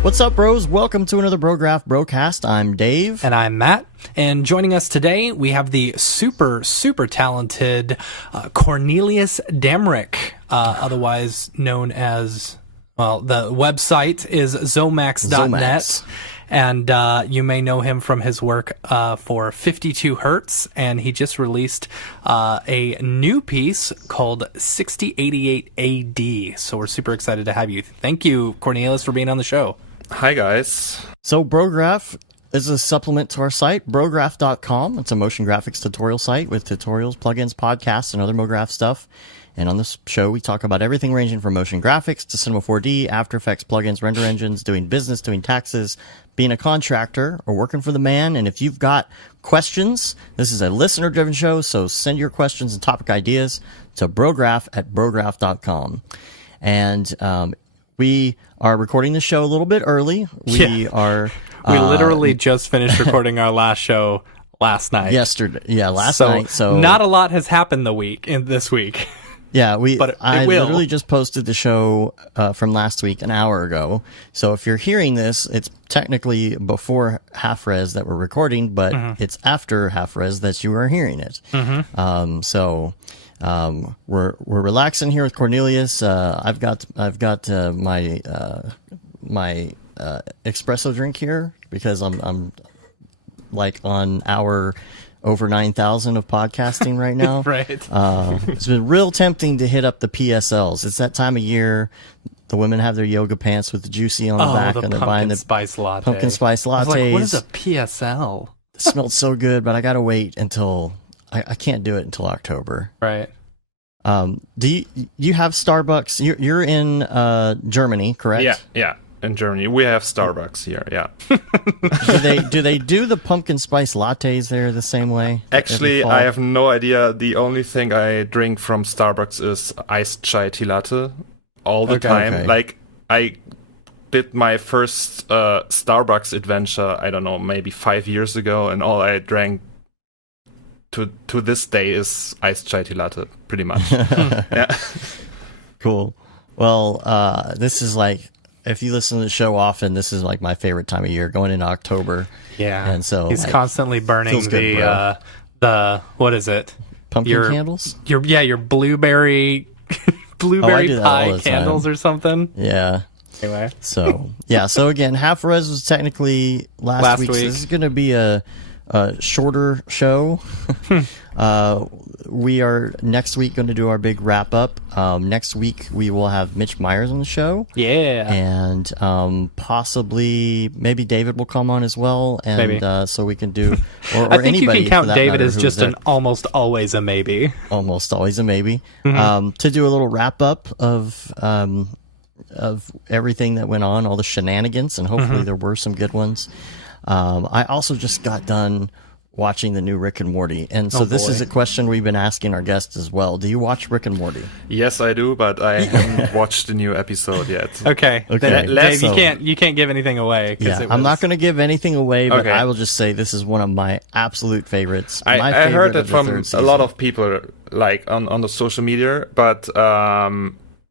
What's up, bros? Welcome to another Brograph Brocast. I'm Dave. And I'm Matt. And joining us today, we have the super talented Cornelius Damrick, otherwise known as, well, the website is zomax.net. And you may know him from his work for 52 Hertz, and he just released a new piece called 6088 AD. So we're super excited to have you. Thank you, Cornelius, for being on the show. Hi, guys. So Brograph is a supplement to our site, brograph.com. It's a motion graphics tutorial site with tutorials, plugins, podcasts, and other MoGraph stuff. And on this show, we talk about everything ranging from motion graphics to Cinema 4D, After Effects, plugins, render engines, doing business, doing taxes, being a contractor, or working for the man. And if you've got questions, this is a listener-driven show, so send your questions and topic ideas to brograph@brograph.com. And we are recording the show a little bit early. We literally just finished recording our last show last night. Yesterday. Yeah, last night. So not a lot has happened this week. Yeah, I will. literally just posted the show from last week an hour ago. So if you're hearing this, it's technically before half res that we're recording, but it's after half res that you are hearing it. We're relaxing here with Cornelius. I've got my espresso drink here because I'm like on hour over 9,000 of podcasting right now. Right. It's been real tempting to hit up the PSLs. It's that time of year. The women have their yoga pants with the juicy on the back, and they're buying the spice latte. Pumpkin spice lattes. I was like, what is a PSL? It smelled so good, but I got to wait until I can't do it until October. Right. Do you have Starbucks? You're in Germany, correct? Yeah. In Germany, we have Starbucks here. Yeah. do they do the pumpkin spice lattes there the same way? Actually, I have no idea. The only thing I drink from Starbucks is iced chai tea latte all the time. Okay. Like, I did my first Starbucks adventure, I don't know, maybe 5 years ago, and all I drank to this day is iced chai tea latte, pretty much. Yeah. Cool. Well, this is like, if you listen to the show often, this is like my favorite time of year, going into October. Yeah. And so he's constantly burning the what is it? Pumpkin candles? Your blueberry pie candles or something. Yeah. Anyway. So again, half res was technically last week. So this is going to be a shorter show. We are next week going to do our big wrap up. Next week we will have Mitch Myers on the show. Yeah. And possibly maybe David will come on as well. And maybe. So we can do or I think anybody, you can count David matter, as just an almost always a maybe. Almost always a maybe. To do a little wrap up of everything that went on, all the shenanigans, and hopefully there were some good ones. I also just got done watching the new Rick and Morty, and so this is a question we've been asking our guests as well. Do you watch Rick and Morty? Yes, I do, but I haven't watched the new episode yet. Okay. Dave, you can't give anything away. I'm not going to give anything away, but I will just say this is one of my absolute favorites. I heard it from a lot of people, like on the social media, but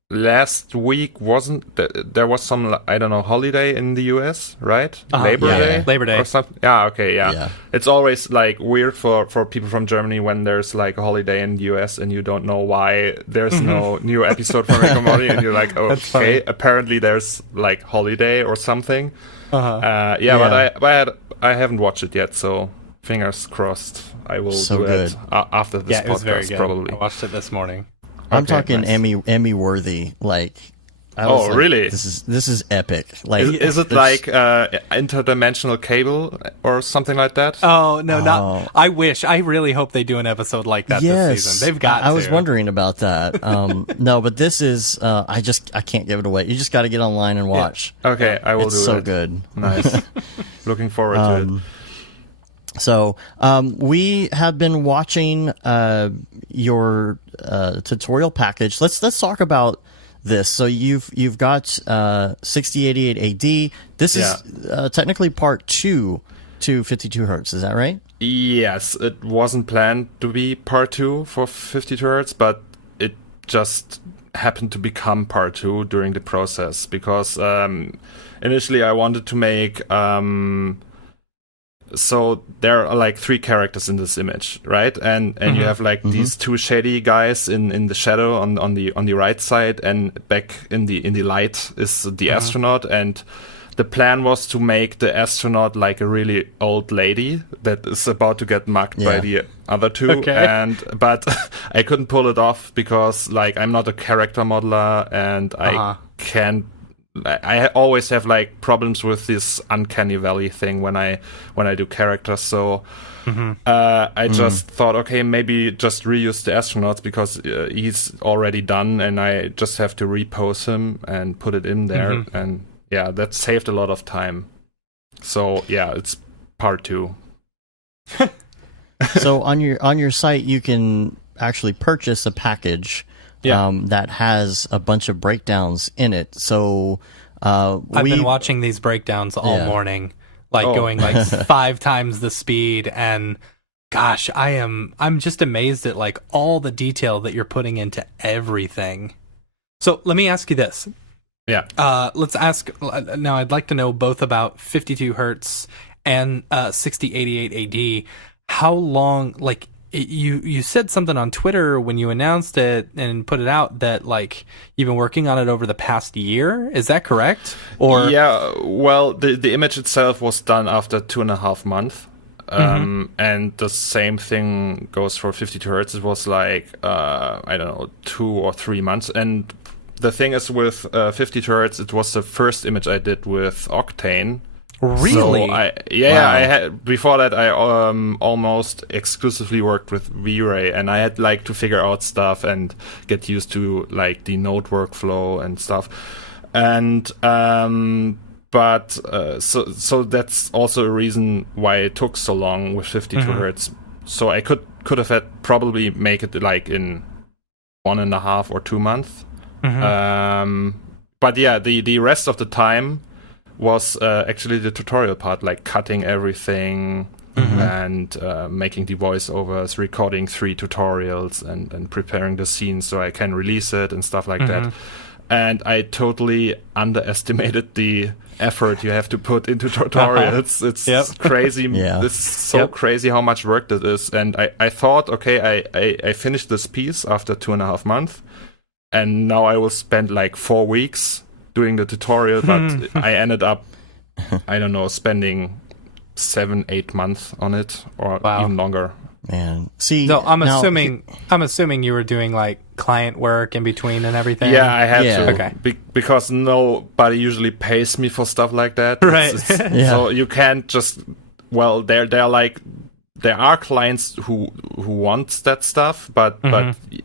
last week there was some, I don't know, holiday in the US, right? Labor Day or something. Yeah. It's always like weird for people from Germany when there's like a holiday in the US and you don't know why there's no new episode from Rick and Morty, and you're like, oh, okay, apparently there's like holiday or something. But I haven't watched it yet, so fingers crossed I will do it after this podcast. It was very good. Probably. I watched it this morning. I'm talking nice. Emmy worthy. Like, really? This is epic. Like, is it like interdimensional cable or something like that? Oh no, not. I wish. I really hope they do an episode like that this season. They've got. I was wondering about that. No, but this is. I can't give it away. You just got to get online and watch. Yeah. Okay, I will do it. It's so good. Nice. Looking forward to it. So we have been watching your tutorial package. Let's talk about this. So you've got 6088 AD. This is technically part 2 to 52 hertz. Is that right? Yes, it wasn't planned to be part 2 for 52 hertz, but it just happened to become part 2 during the process because initially I wanted to make so there are like 3 characters in this image, right? And you have like these 2 shady guys in the shadow on the right side, and back in the light is the astronaut. And the plan was to make the astronaut like a really old lady that is about to get mugged by the other 2. Okay. But I couldn't pull it off because like I'm not a character modeler, and I can't. I always have like problems with this uncanny valley thing when I do characters. So I just thought, okay, maybe just reuse the astronauts because he's already done, and I just have to repose him and put it in there, and that saved a lot of time. So it's part 2. So on your site, you can actually purchase a package that has a bunch of breakdowns in it. So I've been watching these breakdowns all morning, going like 5 times the speed, and gosh, I'm just amazed at like all the detail that you're putting into everything. So let me ask you this. Let's ask now. I'd like to know both about 52 hertz and 6088 AD. How long, like, you said something on Twitter when you announced it and put it out that like you've been working on it over the past year. Is that correct? Or well, the image itself was done after 2.5 months. And the same thing goes for 52 hertz. It was like I don't know, 2 or 3 months. And the thing is with 52 hertz, it was the first image I did with Octane. Really? So I had before that I almost exclusively worked with V-Ray, and I had like to figure out stuff and get used to like the node workflow and stuff. And so that's also a reason why it took so long with 52 hertz. So I could have had probably make it like in 1.5 or 2 months. But the rest of the time was actually the tutorial part, like cutting everything and making the voiceovers, recording 3 tutorials and preparing the scene so I can release it and stuff like that. And I totally underestimated the effort you have to put into tutorials. It's crazy. It's so crazy how much work that is. And I thought, okay, I finished this piece after 2.5 months, and now I will spend like 4 weeks doing the tutorial, but I ended up, I don't know, spending 7-8 months on it, or even longer. Man, see, so I'm assuming you were doing like client work in between and everything. Yeah, I had to. Okay. Because nobody usually pays me for stuff like that. Right. So you can't just. Well, they're like, there are clients who want that stuff, but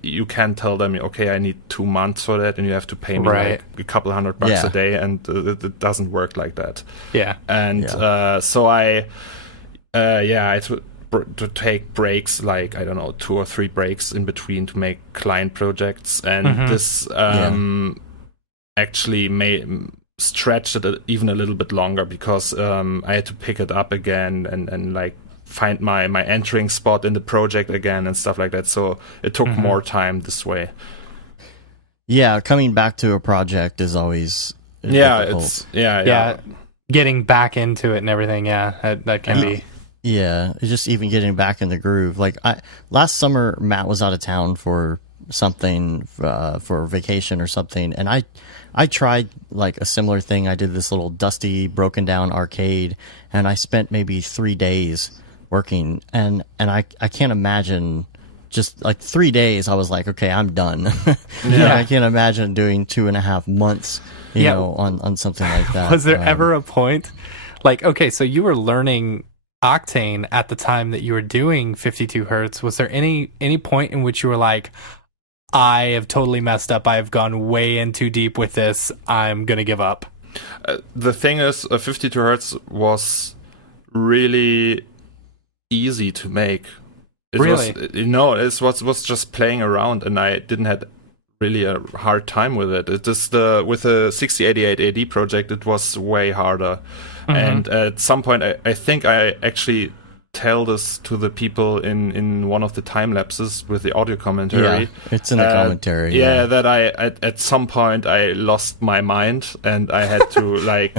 you can't tell them, okay, I need 2 months for that, and you have to pay me like a couple $100 a day, and it doesn't work like that. Yeah. And so I to take breaks, like I don't know, 2 or 3 breaks in between to make client projects, and this actually stretched it even a little bit longer because I had to pick it up again and like find my entering spot in the project again and stuff like that. So it took more time this way. Yeah, coming back to a project is always difficult. It's getting back into it and everything. Yeah, that can be. Yeah, it's just even getting back in the groove. Like last summer, Matt was out of town for something, for vacation or something, and I tried like a similar thing. I did this little dusty, broken down arcade, and I spent maybe 3 days working, and I can't imagine, just like 3 days I was like, okay, I'm done. I can't imagine doing 2.5 months you know, on something like that. Was there ever a point like, okay, so you were learning Octane at the time that you were doing 52 hertz. Was there any point in which you were like, I have totally messed up, I've gone way in too deep with this, I'm gonna give up? The thing is, 52 hertz was really easy to make. It was just playing around, and I didn't have really a hard time with it. It is with the 6088 AD project, it was way harder. And at some point, I think I actually tell this to the people in one of the time lapses with the audio commentary. Yeah, it's in the commentary. Yeah, that I at some point I lost my mind and I had to like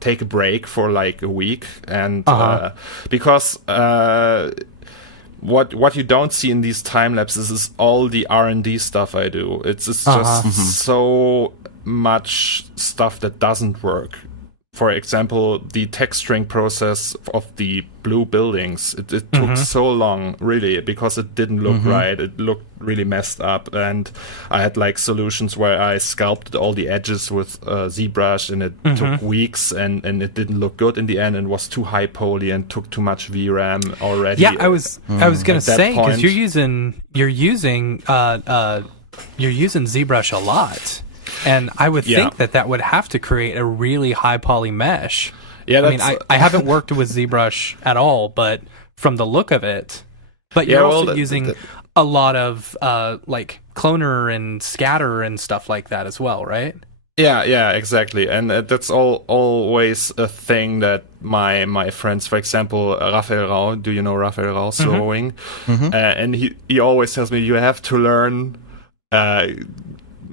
take a break for like a week, and because what you don't see in these time lapses is all the R&D stuff I do. It's just so much stuff that doesn't work. For example, the texturing process of the blue buildings, it took so long, really, because it didn't look right. It looked really messed up, and I had like solutions where I sculpted all the edges with ZBrush, and it took weeks, and it didn't look good in the end, and was too high poly and took too much VRAM already. Yeah, I was gonna say, because you're using ZBrush a lot. And I would think that would have to create a really high poly mesh. Yeah, I mean, I haven't worked with ZBrush at all, but from the look of it, but you're also using a lot of like cloner and scatter and stuff like that as well, right? Yeah, exactly. And that's always a thing that my friends, for example, Raphael Rau, do you know Raphael Rau Slowing? And he always tells me you have to learn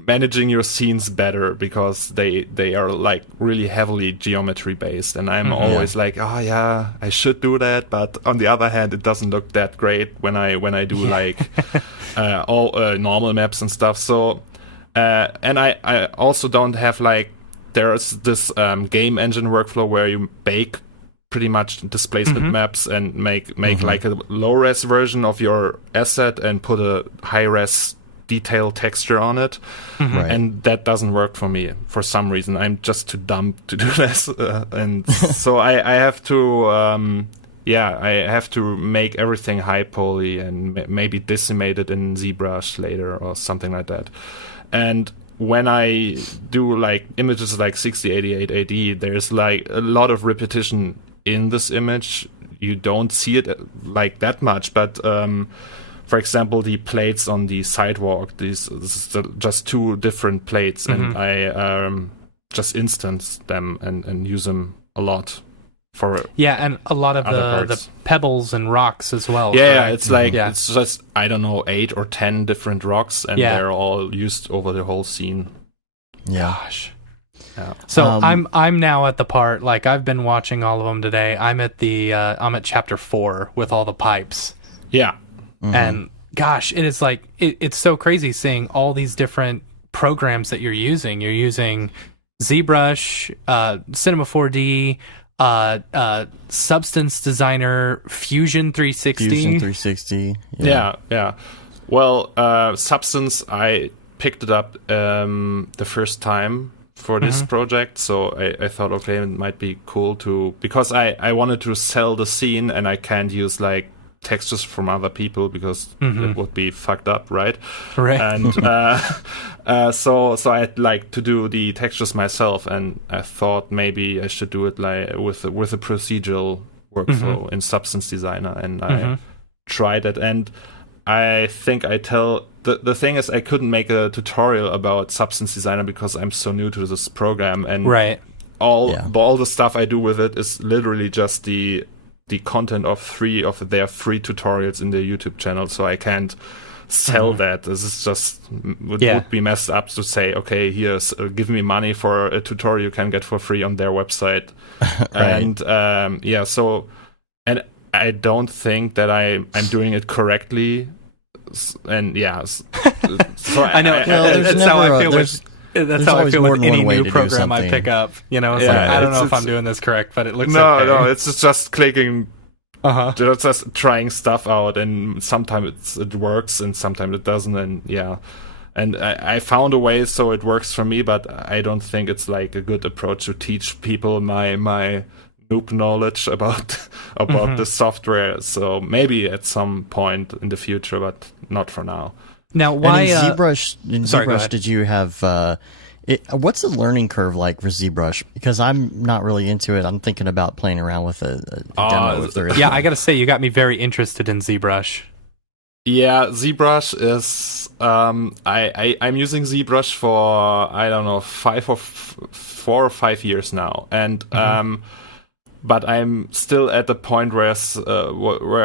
managing your scenes better, because they are like really heavily geometry based, and I'm always like, oh yeah, I should do that, but on the other hand, it doesn't look that great when I do like all normal maps and stuff. So and I also don't have like, there's this game engine workflow where you bake pretty much displacement maps and make like a low res version of your asset and put a high res detailed texture on it, and that doesn't work for me for some reason. I'm just too dumb to do this, and so I have to I have to make everything high poly and maybe decimate it in ZBrush later or something like that. And when I do like images like 6088 AD, there's like a lot of repetition in this image. You don't see it like that much, but for example, the plates on the sidewalk, this is just two different plates, and I just instance them and use them a lot for and a lot of the pebbles and rocks as well. Yeah, it's like it's just, I don't know, 8 or 10 different rocks, and they're all used over the whole scene. Yeah. Gosh. Yeah. So I'm now at the part, like, I've been watching all of them today. I'm at chapter 4 with all the pipes. Yeah. And gosh, it is like it's so crazy seeing all these different programs that you're using. You're using ZBrush, Cinema 4D, Substance Designer, Fusion 360. Fusion 360. Yeah. Well, Substance, I picked it up the first time for this project, so I thought, okay, it might be cool because I wanted to sell the scene, and I can't use like textures from other people because it would be fucked up, right? And so I'd like to do the textures myself, and I thought maybe I should do it like with a procedural workflow in Substance Designer, and I tried it, and I think the thing is, I couldn't make a tutorial about Substance Designer because I'm so new to this program, and all the stuff I do with it is literally just the content of 3 of their free tutorials in their YouTube channel, so I can't sell that. This is just would be messed up to say, okay, here's give me money for a tutorial you can get for free on their website. And so, and I don't think that I'm doing it correctly, and so I know that's how I feel with. That's how I feel with any new program I pick up. You know, it's like, I don't know if I'm doing this correct, but it looks okay. No, it's just clicking, just trying stuff out, and sometimes it works, and sometimes it doesn't, and I found a way so it works for me, but I don't think it's like a good approach to teach people my noob knowledge about the software. So maybe at some point in the future, but not for now. Now, why in ZBrush did you have? What's the learning curve like for ZBrush? Because I'm not really into it. I'm thinking about playing around with a demo. If there is I got to say, you got me very interested in ZBrush. Yeah, ZBrush is I'm using ZBrush for I don't know 4 or 5 years now, and but I'm still at the point where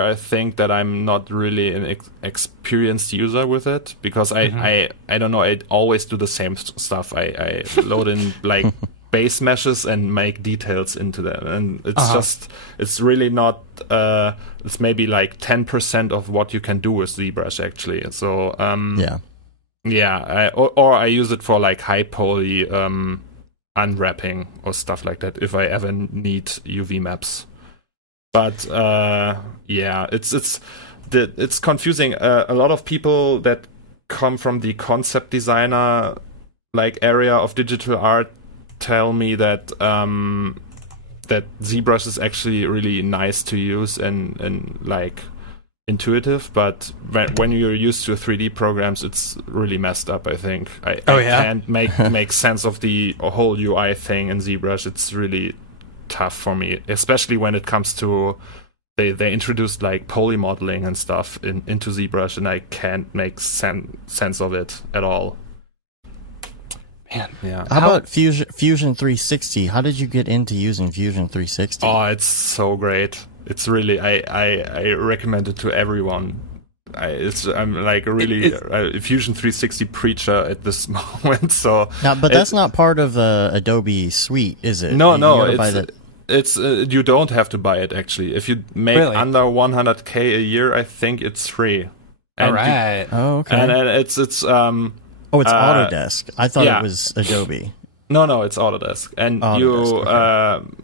I think that I'm not really an experienced user with it, because I don't know, I always do the same stuff. I load in like base meshes and make details into them, and it's really not it's maybe like 10% of what you can do with ZBrush actually. So I use it for like high poly unwrapping or stuff like that if I ever need UV maps. But it's confusing. A lot of people that come from the concept designer like area of digital art tell me that that ZBrush is actually really nice to use and like intuitive, but when you're used to 3D programs, it's really messed up. I think I can't make sense of the whole UI thing in ZBrush. It's really tough for me, especially when it comes to they introduced like poly modeling and stuff into ZBrush, and I can't make sense of it at all. Man, yeah. How about Fusion 360? How did you get into using Fusion 360? Oh, it's so great. It's really I recommend it to everyone. I'm like a really Fusion 360 preacher at this moment. So now, but that's not part of Adobe Suite, is it? No, it's you don't have to buy it actually. If you make under 100K a year, I think it's free. All right. Okay. And it's Oh, it's Autodesk. I thought it was Adobe. No, it's Autodesk. And you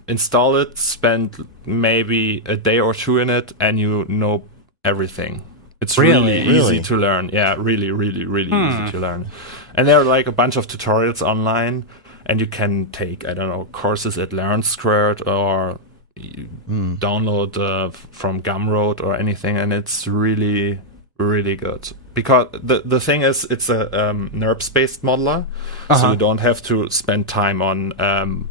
install it, spend maybe a day or two in it, and you know everything. It's really easy to learn. Yeah, really easy to learn. And there are like a bunch of tutorials online, and you can take, I don't know, courses at Learn Squared, or download from Gumroad or anything, and it's really good. Because the thing is, it's a NURBS-based modeler, so you don't have to spend time on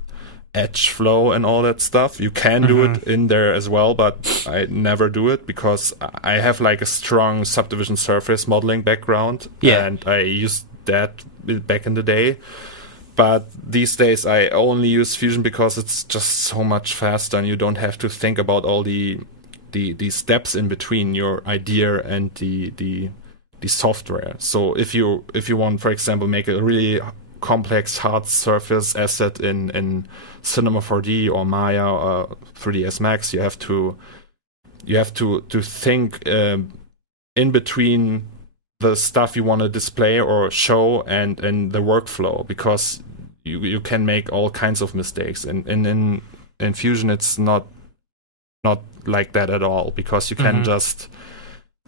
edge flow and all that stuff. You can do it in there as well, but I never do it because I have like a strong subdivision surface modeling background, and I used that back in the day. But these days I only use Fusion because it's just so much faster, and you don't have to think about all the steps in between your idea and the software. So if you want, for example, make a really complex hard surface asset in Cinema 4D or Maya or 3ds Max, you have to think in between the stuff you want to display or show and the workflow, because you can make all kinds of mistakes, and in Fusion it's not like that at all, because you can just,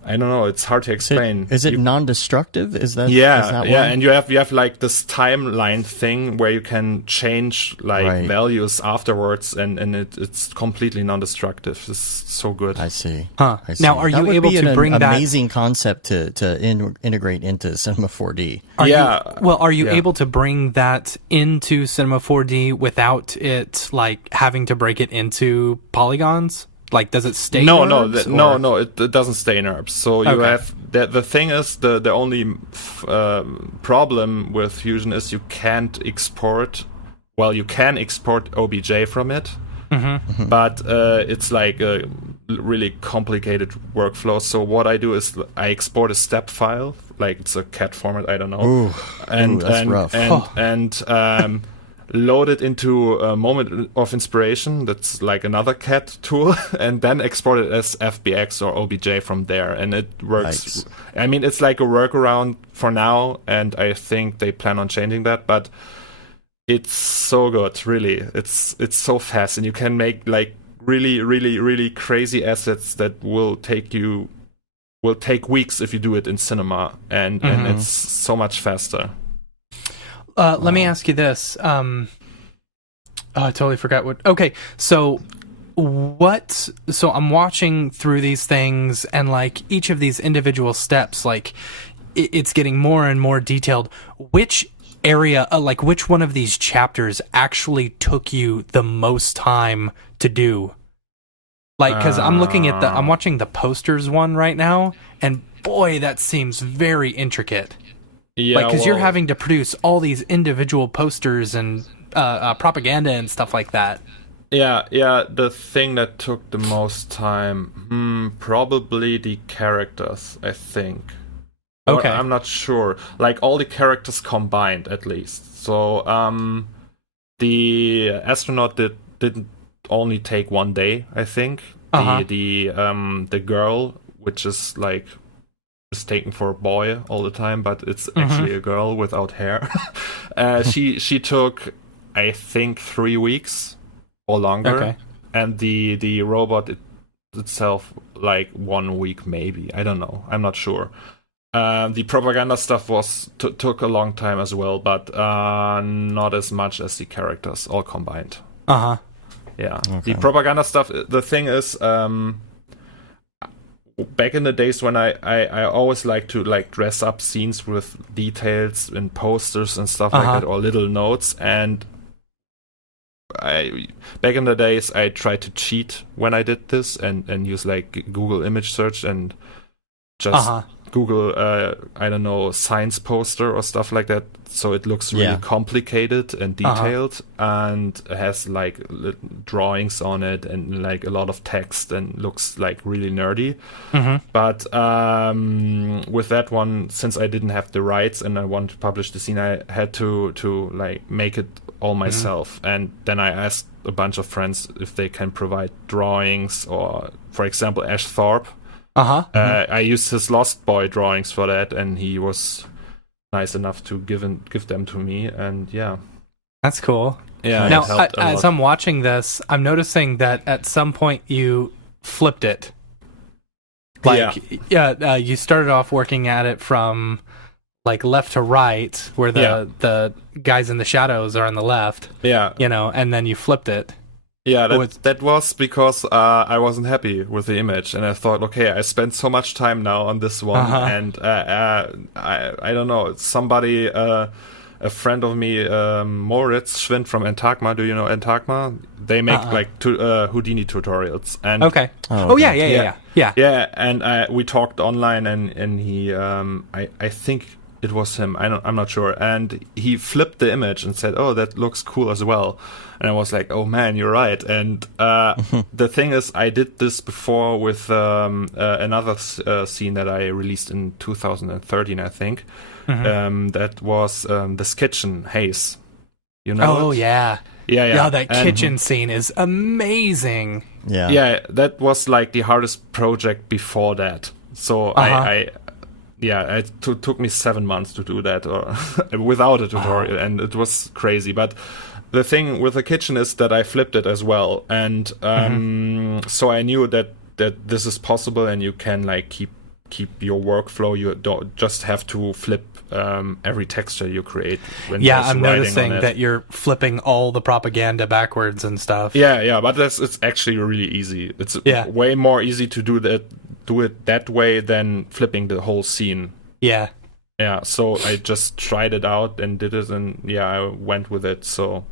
I don't know, it's hard to explain. Is it non-destructive? Is that and you have like this timeline thing where you can change like values afterwards, and it's completely non-destructive. It's so good. I see. Huh. I see. Now, are you able to bring that amazing concept to integrate into Cinema 4D? Are you able to bring that into Cinema 4D without it like having to break it into polygons? Like, does it stay? No, it doesn't stay NURBS. So you have the thing is the only problem with Fusion is you can't export. Well, you can export OBJ from it, but it's like a really complicated workflow. So what I do is I export a step file, like it's a CAT format, I don't know, that's rough. and load it into a Moment of Inspiration, that's like another CAT tool, and then export it as FBX or OBJ from there, and it works. Nice. I mean, it's like a workaround for now, and I think they plan on changing that, but it's so good, really. It's so fast, and you can make like really crazy assets that will take weeks if you do it in Cinema, and it's so much faster. Let me ask you this. I totally forgot what. Okay, so I'm watching through these things, and like each of these individual steps, like it's getting more and more detailed. Which area, like which one of these chapters actually took you the most time to do? Like, because I'm looking at I'm watching the posters one right now, and boy, that seems very intricate. Yeah, like, because you're having to produce all these individual posters and propaganda and stuff like that. Yeah. The thing that took the most time, probably the characters, I think. Okay. I'm not sure. Like all the characters combined, at least. So, the astronaut didn't only take one day, I think. The girl, which is like mistaken for a boy all the time, but it's actually a girl without hair. She took, I think, 3 weeks or longer. Okay. And the robot itself, like 1 week maybe. I don't know. I'm not sure. The propaganda stuff took a long time as well, but not as much as the characters all combined. Yeah. Okay. The propaganda stuff, the thing is, back in the days when I always like to like dress up scenes with details and posters and stuff like that, or little notes, and back in the days I tried to cheat when I did this and use like Google image search and just Google I don't know, science poster or stuff like that, so it looks really complicated and detailed and has like drawings on it and like a lot of text and looks like really nerdy. But with that one, since I didn't have the rights and I wanted to publish the scene, I had to like make it all myself. And then I asked a bunch of friends if they can provide drawings, or for example Ash Thorpe. I used his Lost Boy drawings for that, and he was nice enough to give them to me, and yeah. That's cool. Yeah. Now, as I'm watching this, I'm noticing that at some point you flipped it. Like, you started off working at it from like left to right, where the guys in the shadows are on the left. Yeah. You know, and then you flipped it. Yeah, that was because I wasn't happy with the image, and I thought, okay, I spent so much time now on this one, and I don't know, somebody, a friend of me, Moritz Schwind from Entagma, do you know Entagma? They make like Houdini tutorials. And Yeah, and we talked online, and he, I think it was him, I'm not sure, and he flipped the image and said, oh, that looks cool as well. And I was like, oh man, you're right. And the thing is, I did this before with another scene that I released in 2013, I think. That was this kitchen, Haze. You know? Oh, yeah. Yeah, that kitchen scene is amazing. Yeah, that was like the hardest project before that. So it took me 7 months to do that, or without a tutorial, and it was crazy. But the thing with the kitchen is that I flipped it as well, and so I knew that this is possible, and you can like keep your workflow. You don't just have to flip every texture you create. When I'm noticing that you're flipping all the propaganda backwards and stuff. Yeah, but it's actually really easy. It's way more easy to do it that way than flipping the whole scene. Yeah, so I just tried it out and did it, and I went with it. So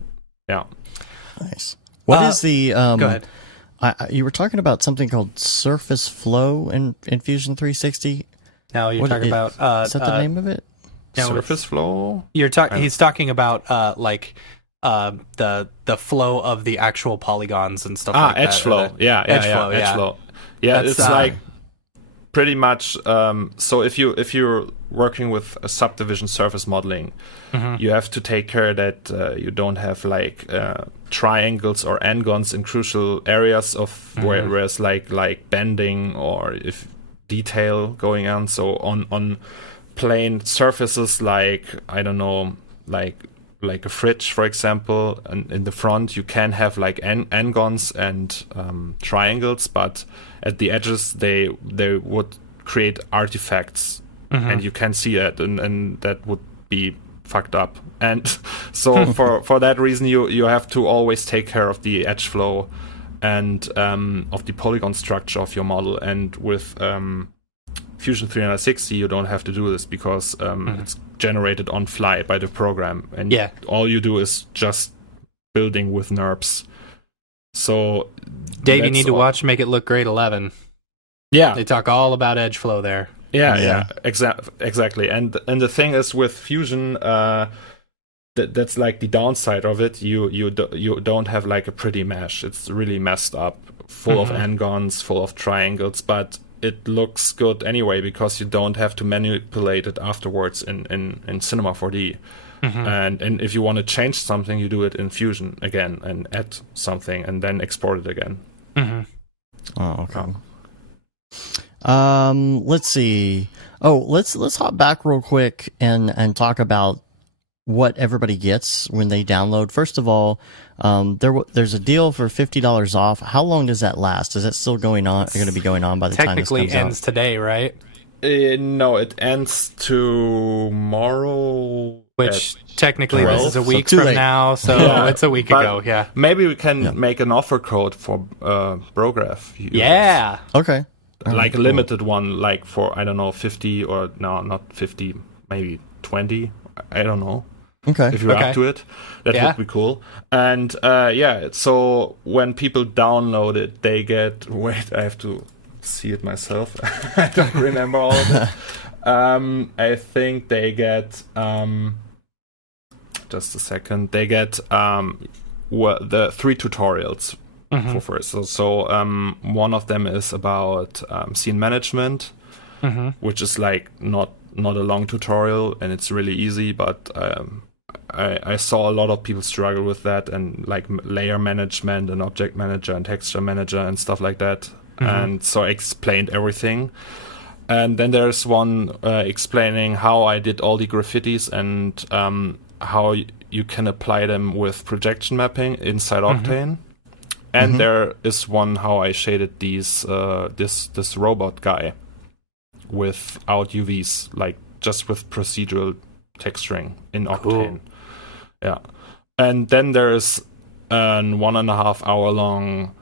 nice. What is the go ahead. You were talking about something called Surface Flow in Fusion 360. No, you're talking about is that the name of it? Surface Flow. He's talking about the flow of the actual polygons and stuff like that. Edge flow. Edge flow. Yeah, it's like pretty much. So if you're working with a subdivision surface modeling, you have to take care that you don't have like triangles or n-gons in crucial areas of whereas like bending or if detail going on. So on plane surfaces, like I don't know, like a fridge, for example, and in the front you can have like n-gons and triangles, but at the edges they would create artifacts, and you can see that, and that would be fucked up. And so for that reason you have to always take care of the edge flow and of the polygon structure of your model. And with Fusion 360 you don't have to do this because it's generated on fly by the program, and all you do is just building with NURBS. So Dave, you that's need to all- watch Make It Look Great 11. Yeah, They talk all about edge flow there. yeah, exactly. And the thing is with Fusion, that's like the downside of it. You don't have like a pretty mesh. It's really messed up, full of n-gons, full of triangles, but it looks good anyway because you don't have to manipulate it afterwards in Cinema 4D. And if you want to change something, you do it in Fusion again and add something and then export it again. Oh, okay. Let's see. Oh, let's hop back real quick and talk about what everybody gets when they download. First of all, there's a deal for $50 off. How long does that last? Is that still going on? Going to be going on by the time this Technically comes ends today, right? No, it ends tomorrow. Which technically 12? this is a So week too from late. now, so Yeah, it's a week but ago. Yeah. Maybe we can make an offer code for Brograph. Yeah. Okay. Like a limited one, like for, I don't know, 50 or no, not 50, maybe 20. I don't know. Okay. If you're Okay. up to it, that Yeah. would be cool. And so when people download it, they get. Wait, I have to see it myself. I don't remember all of it. I think they get. Just a second. They get the 3 tutorials for first. So one of them is about scene management, which is like not a long tutorial and it's really easy, but I saw a lot of people struggle with that and like layer management and object manager and texture manager and stuff like that. And so I explained everything. And then there's one explaining how I did all the graffitis and how you can apply them with projection mapping inside Octane. And there is one how I shaded these this robot guy without UVs, like just with procedural texturing in Octane. Cool. Yeah. And then there's an 1.5 hour long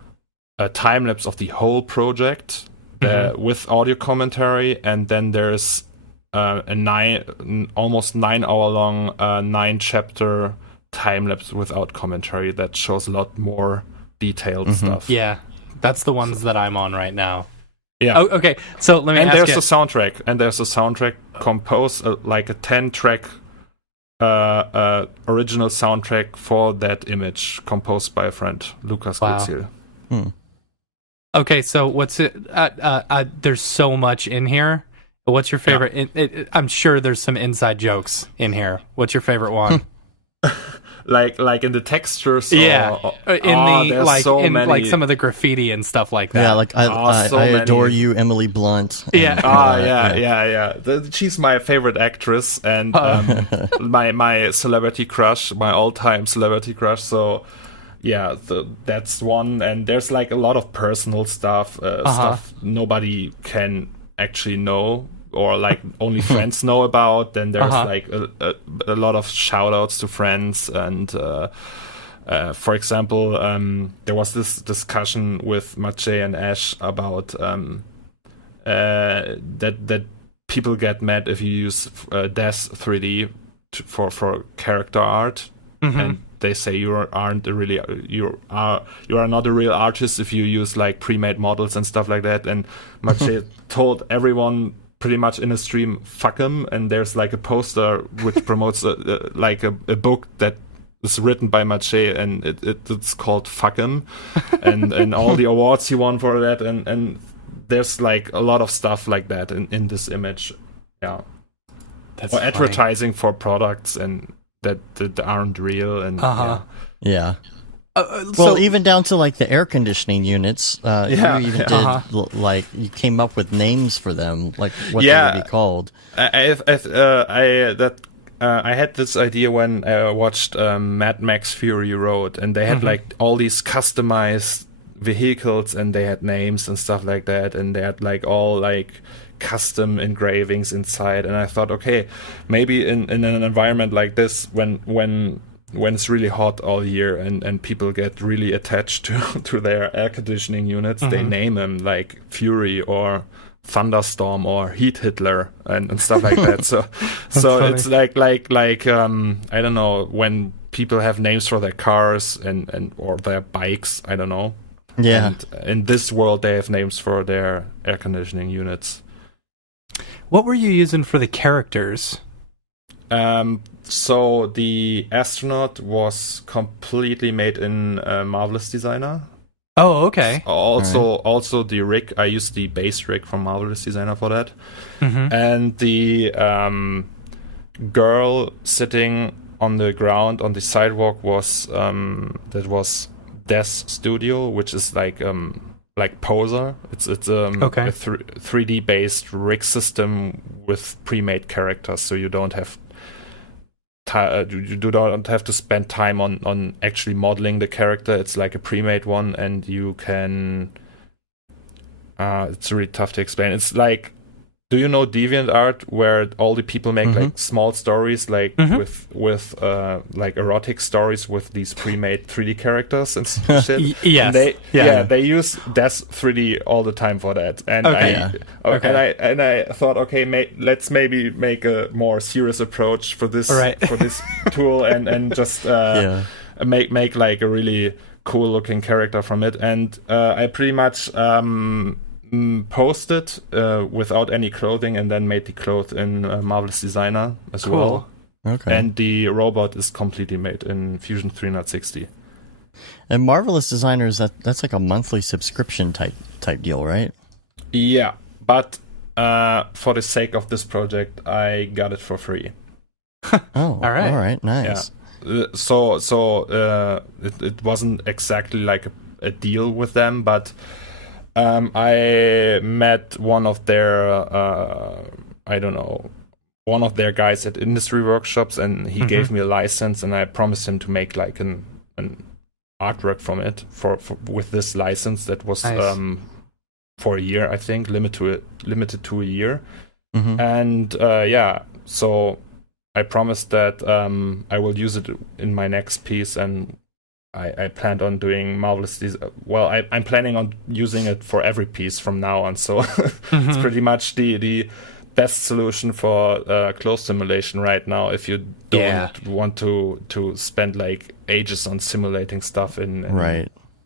time lapse of the whole project with audio commentary, and then there's almost 9 hour long 9 chapter time lapse without commentary that shows a lot more detailed stuff. Yeah. That's the ones that I'm on right now. Yeah. Oh, okay. So let me And ask there's you. a soundtrack, composed like a 10-track original soundtrack for that image, composed by a friend, Lukas Wow. Gutziel. Okay, so what's it? There's so much in here. What's your favorite? I'm sure there's some inside jokes in here. What's your favorite one? Like in the textures. Yeah, there's so many. like some of the graffiti and stuff like that. Yeah, like I so adore many. you, Emily Blunt. Yeah. She's my favorite actress and my celebrity crush, my all-time celebrity crush. So yeah, that's one. And there's like a lot of personal stuff, stuff nobody can actually know, or like only friends know about. Then there's like a lot of shout outs to friends. And for example, there was this discussion with Maciej and Ash about that people get mad if you use DES 3D for character art, and they say you are not a real artist if you use like pre-made models and stuff like that. And Maciej told everyone pretty much in a stream, fuck him. And there's like a poster which promotes like a book that is written by Maciej, and it's called Fuck Him, and all the awards he won for that, and there's like a lot of stuff like that in this image. Yeah. That's or funny. advertising for products and that aren't real. And Yeah. So, Well, even down to like the air conditioning units, you even did like you came up with names for them, like what they would be called. I had this idea when I watched Mad Max Fury Road, and they had like all these customized vehicles, and they had names and stuff like that, and they had like all like custom engravings inside. And I thought, okay, maybe in an environment like this, when it's really hot all year and people get really attached to their air conditioning units, they name them like Fury or Thunderstorm or Heat Hitler and stuff like that. So it's like I don't know, when people have names for their cars and or their bikes. I don't know. Yeah. And in this world, they have names for their air conditioning units. What were you using for the characters? So the astronaut was completely made in Marvelous Designer. Oh, okay. Also the rig. I used the base rig from Marvelous Designer for that. Mm-hmm. And the girl sitting on the ground on the sidewalk was that was Des Studio, which is like Poser. It's a 3D based rig system with pre-made characters, so you don't have you don't have to spend time on actually modeling the character. It's like a pre-made one, and you can. It's really tough to explain. It's like, do you know DeviantArt, where all the people make like small stories, like with like erotic stories with these pre-made 3D characters and shit? Yes. And they use Des 3D all the time for that. And I thought, okay, let's maybe make a more serious approach for this for this tool and just make like a really cool looking character from it. And I pretty much posted without any clothing, and then made the clothes in Marvelous Designer as well. Okay. And the robot is completely made in Fusion 360. And Marvelous Designer, that's like a monthly subscription type deal, right? Yeah, but for the sake of this project, I got it for free. All right, nice. Yeah. It wasn't exactly like a deal with them, but I met one of their one of their guys at industry workshops, and he gave me a license, and I promised him to make like an artwork from it for with this license that was for a year, I think, limited to a year. And so I promised that I will use it in my next piece, and I planned on doing Marvelous well, I'm planning on using it for every piece from now on, so it's pretty much the best solution for clothes simulation right now, if you don't want to spend like ages on simulating stuff in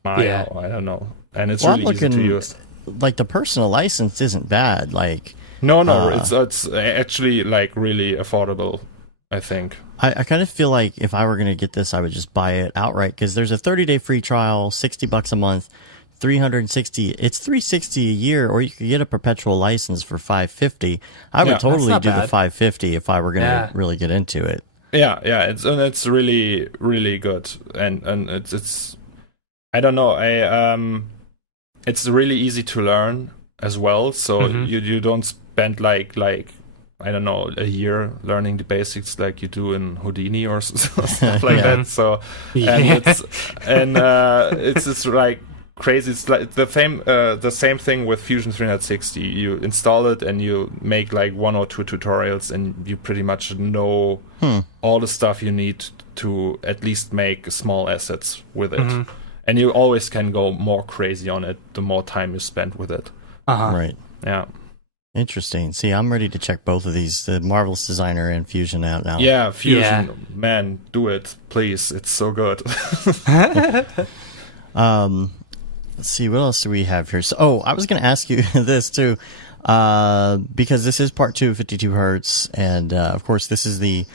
Maya, or I don't know. And it's really easy to use. Like, the personal license isn't bad. Like, no, it's actually like really affordable, I think. I kind of feel like if I were going to get this, I would just buy it outright, because there's a 30-day free trial, $60 a month, 360. It's $360 a year, or you could get a perpetual license for $550. I would totally do the $550 if I were going to really get into it. Yeah, it's really really good, and it's I don't know, it's really easy to learn as well. So you don't spend like I don't know, a year learning the basics like you do in Houdini or stuff like that. So it's just like crazy. It's like the same thing with Fusion 360. You install it and you make like 1 or 2 tutorials, and you pretty much know all the stuff you need to at least make small assets with it. And you always can go more crazy on it the more time you spend with it. Right. Yeah. Interesting. See, I'm ready to check both of these, the Marvelous Designer and Fusion, out now. Yeah, Fusion, man, do it, please. It's so good. Let's see, what else do we have here? So, I was going to ask you this too, because this is part 2 of 52 Hertz, and of course, this is the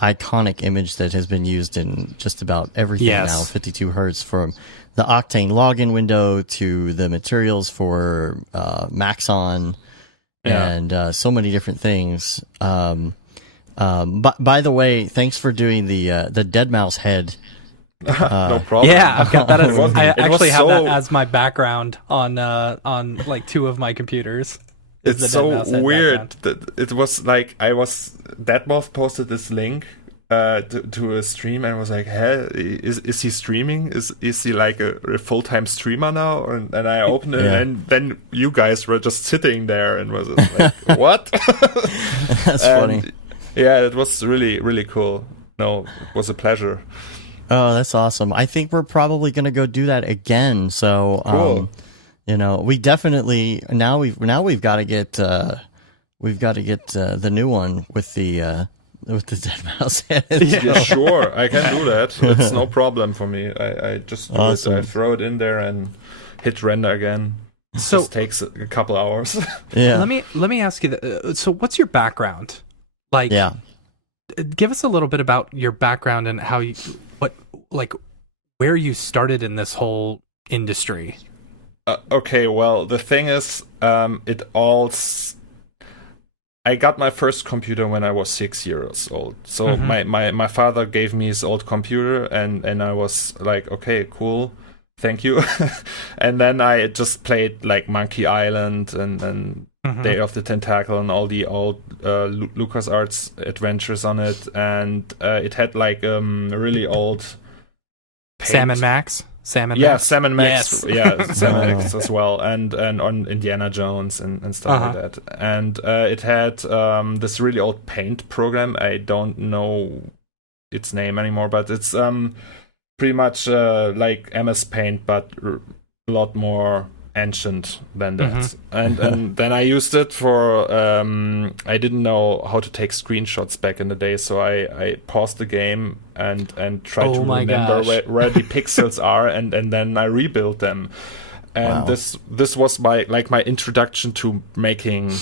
iconic image that has been used in just about everything now, 52 Hertz, from the Octane login window to the materials for Maxon. And so many different things. But by the way, thanks for doing the dead mouse head. No problem. Yeah, I've got that. I actually have that as my background on like 2 of my computers. It's so weird that it was like Deadmau5 posted this link to a stream, and was like, hey, is he streaming? Is he like a full-time streamer now? And I opened it, and then you guys were just sitting there, and was like, what? That's funny. Yeah, it was really, really cool. No, it was a pleasure. Oh, that's awesome. I think we're probably going to go do that again. So, cool. We definitely we've got to get the new one with the with the dead mouse head. Yeah, sure, I can do that. It's no problem for me. I just do Awesome. it. I throw it in there and hit render again. So Just takes a couple hours. Yeah. let me ask you so what's your background? Like, Yeah. give us a little bit about your background and how you where you started in this whole industry. Okay, well, the thing is, I got my first computer when I was 6 years old. So my father gave me his old computer, and I was like, okay, cool, thank you. And then I just played like Monkey Island and Day of the Tentacle and all the old LucasArts adventures on it, and it had like really old paint. Sam and Max. Sam and Max, Sam Yes. Yeah, Sam and Max as well, and on Indiana Jones and stuff like that. And it had this really old paint program. I don't know its name anymore, but it's pretty much like MS Paint, but a lot more ancient than that. And then I used it for I didn't know how to take screenshots back in the day, so I paused the game and tried to remember where the pixels are, and then I rebuilt them. And this was my introduction to making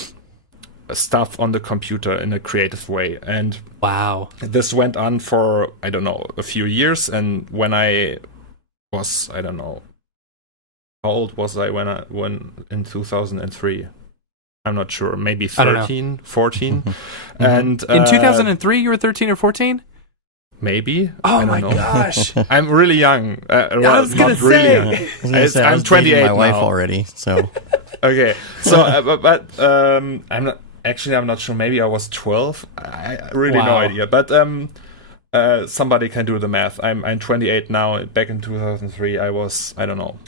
stuff on the computer in a creative way. And this went on for, I don't know, a few years. And when I was, I don't know, how old was I when in 2003? I'm not sure. Maybe 13, 14. And in 2003, you were 13 or 14? Maybe. Oh I don't my know. gosh! I'm really young. I was gonna say. I'm 28 my wife now. already. So Okay. So, but I'm not sure. Maybe I was 12. I really no idea. But somebody can do the math. I'm 28 now. Back in 2003, I was, I don't know,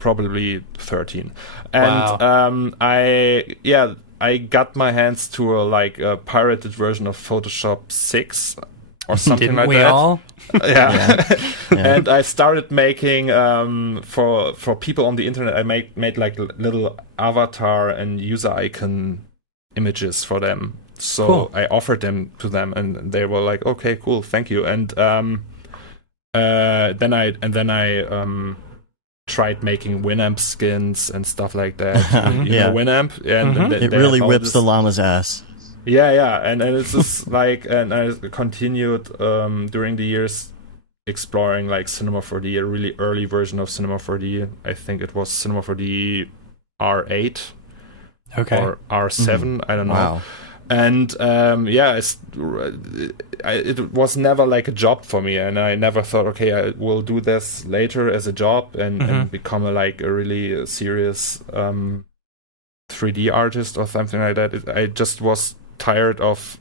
probably 13. And I got my hands to a pirated version of Photoshop 6 or something Didn't like we that. all? Yeah. Yeah. And I started making for people on the internet. I made like little avatar and user icon images for them. So Cool. I offered them to them, and they were like, "Okay, cool, thank you." And then I tried making Winamp skins and stuff like that. You know Winamp, and it really whips the llama's ass. Yeah, and it's just and I continued during the years exploring like Cinema 4D, a really early version of Cinema 4D. I think it was Cinema 4D R8 or R7. I don't know. Wow. And it was never like a job for me, and I never thought, okay, I will do this later as a job and become a really serious 3D artist or something like that. I just was tired of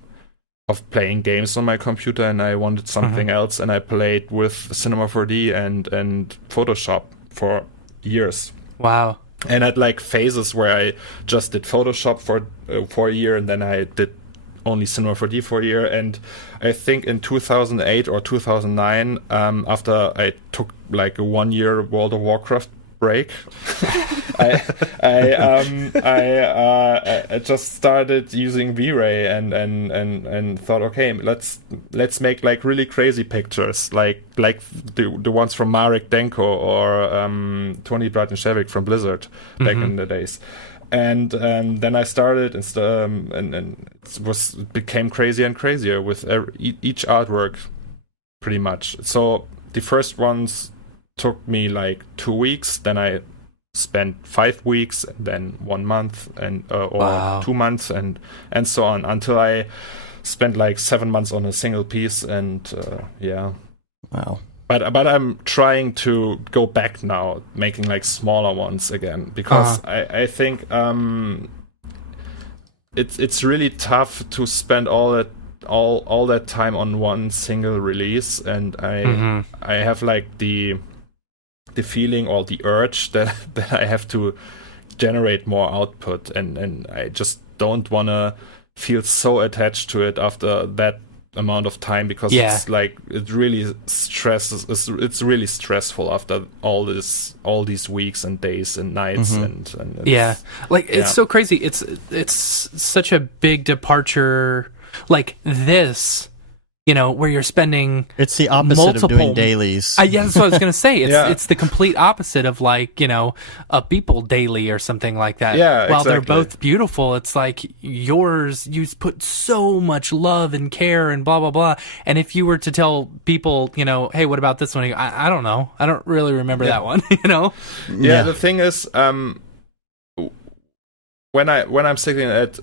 playing games on my computer, and I wanted something else, and I played with Cinema 4D and Photoshop for years. Wow. And I had like phases where I just did Photoshop for a year, and then I did only Cinema 4D for a year. And I think in 2008 or 2009, after I took like a 1 year World of Warcraft break, I just started using V-Ray and thought, okay, let's make like really crazy pictures, like the ones from Marek Denko or Tony Bratenshevik from Blizzard back in the days. And then I started and it became crazier and crazier with each artwork, pretty much. So the first ones took me like 2 weeks, then I spent 5 weeks, and then 1 month, and or 2 months, and so on, until I spent like 7 months on a single piece. And Wow. But I'm trying to go back now, making like smaller ones again, because I think it's really tough to spend all that time on one single release, and I have like the feeling or the urge that I have to generate more output, and I just don't want to feel so attached to it after that amount of time, because it's like it really stresses. It's really stressful after all these weeks and days and nights and it's so crazy. It's such a big departure. Like this where you're spending It's the opposite of doing dailies. Yeah, that's what I was going to say. It's Yeah. the complete opposite of like, a People daily or something like that. Yeah, While they're exactly. both beautiful, it's like yours, you put so much love and care and blah, blah, blah. And if you were to tell people, hey, what about this one? I don't know. I don't really remember that one, Yeah, the thing is, when I'm sitting at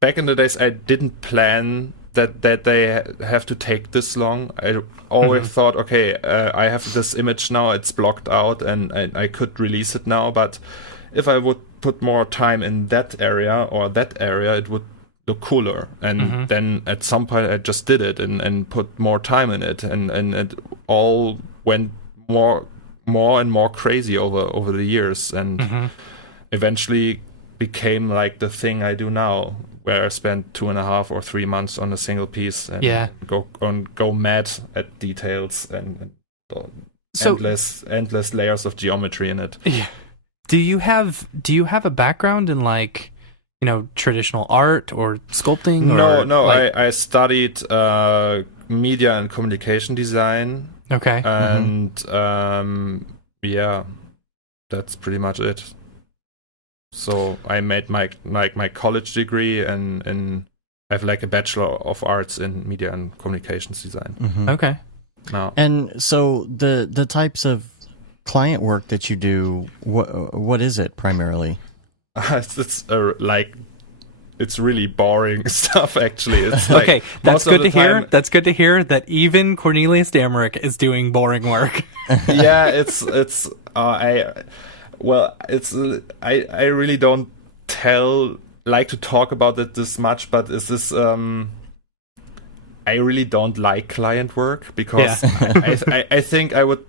back in the days, I didn't plan that they have to take this long. I always thought, okay, I have this image now, it's blocked out, and I could release it now. But if I would put more time in that area or that area, it would look cooler. And then at some point, I just did it and put more time in it, and it all went more and more crazy over the years, and eventually became like the thing I do now, where I spend 2.5 or 3 months on a single piece and go mad at details and So- endless layers of geometry in it. Yeah. Do you have a background in like, traditional art or sculpting? No. like- I studied media and communication design, Okay. and yeah, that's pretty much it. So I made my college degree and I have like a Bachelor of Arts in Media and Communications Design. Okay. Now, And so the types of client work that you do, what is it primarily? it's it's really boring stuff. Actually, it's like Okay, that's most of good the to hear. time- That's good to hear that even Cornelius Damerick is doing boring work. Yeah, it's I really don't like to talk about it this much, but is this I really don't like client work because I think I would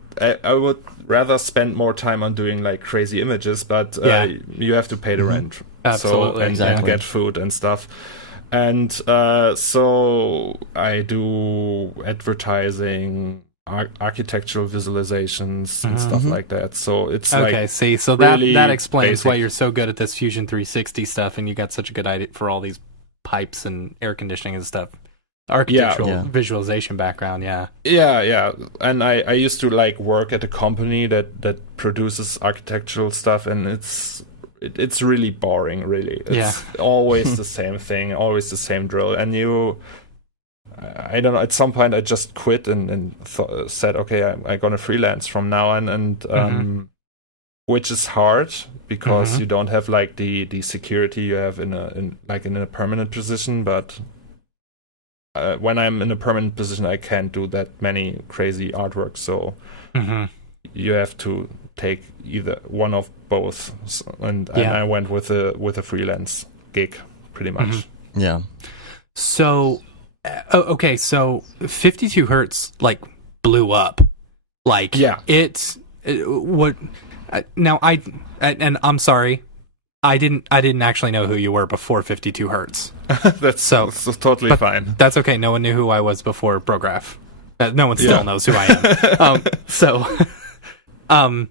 rather spend more time on doing like crazy images, but you have to pay the rent, Absolutely, and get food and stuff. And so I do advertising, architectural visualizations and stuff like that. So it's Okay, see, so really that explains basic. why you're so good at this Fusion 360 stuff, and you got such a good idea for all these pipes and air conditioning and stuff. Architectural visualization background, yeah. Yeah. And I used to like work at a company that produces architectural stuff, and it's really boring, really. It's always the same thing, always the same drill. And I don't know, at some point I just quit and said, okay, I'm going to freelance from now on, and which is hard because you don't have like the security you have in a permanent position, but when I'm in a permanent position, I can't do that many crazy artwork. So you have to take either one of both, and I went with a freelance gig, pretty much. Yeah. So, okay, so 52 hertz like blew up, like now and I'm sorry, I didn't actually know who you were before 52 hertz. That's totally fine. That's okay. No one knew who I was before Brograph. No one still knows who I am.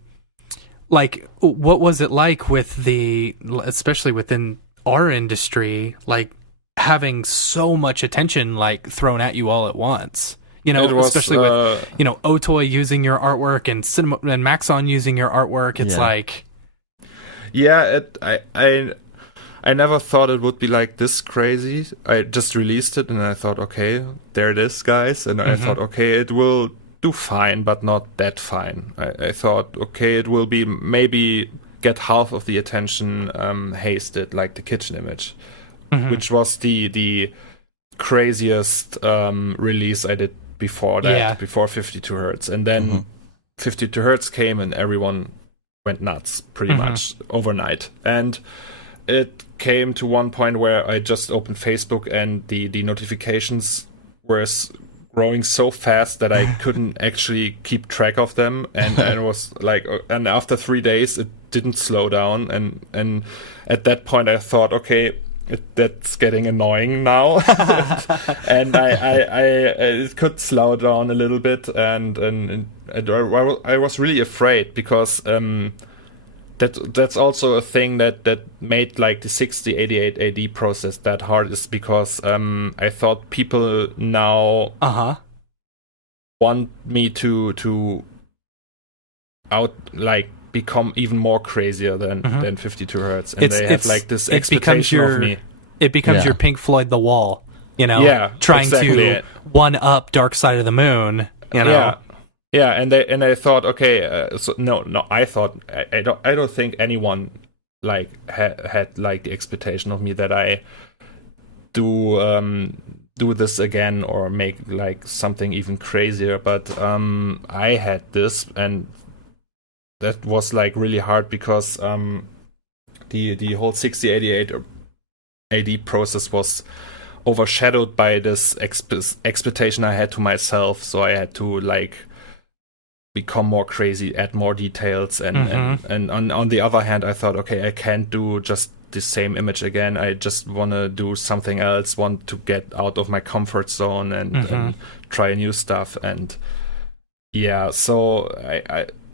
Like, what was it like with especially within our industry, like having so much attention like thrown at you all at once? Especially with Otoy using your artwork and Cinema and Maxon using your artwork. It's like, I never thought it would be like this crazy. I just released it and I thought, okay, there it is, guys. And I thought, okay, it will do fine, but not that fine. I thought, okay, it will be maybe get half of the attention hasted, like the kitchen image, which was the craziest release I did before that, before 52 hertz. And then 52 hertz came and everyone went nuts pretty much overnight. And it came to one point where I just opened Facebook and the notifications were growing so fast that I couldn't actually keep track of them, and I was like, and after 3 days it didn't slow down, and at that point I thought, okay, that's getting annoying now. And it could slow down a little bit, and I was really afraid because that's also a thing that made like the 6088 AD process that hard, is because I thought people now want me to become even more crazier than 52 hertz, and they have like this expectation of me. It becomes your Pink Floyd The Wall, trying to one up Dark Side of the Moon, Yeah, and they thought, okay, I thought I don't think anyone like had like the expectation of me that I do this again or make like something even crazier, but I had this, and that was like really hard because the whole 6088 AD process was overshadowed by this expectation I had to myself, so I had to like become more crazy, add more details, and on the other hand, I thought, okay, I can't do just the same image again. I just want to do something else, want to get out of my comfort zone and try new stuff. And yeah, so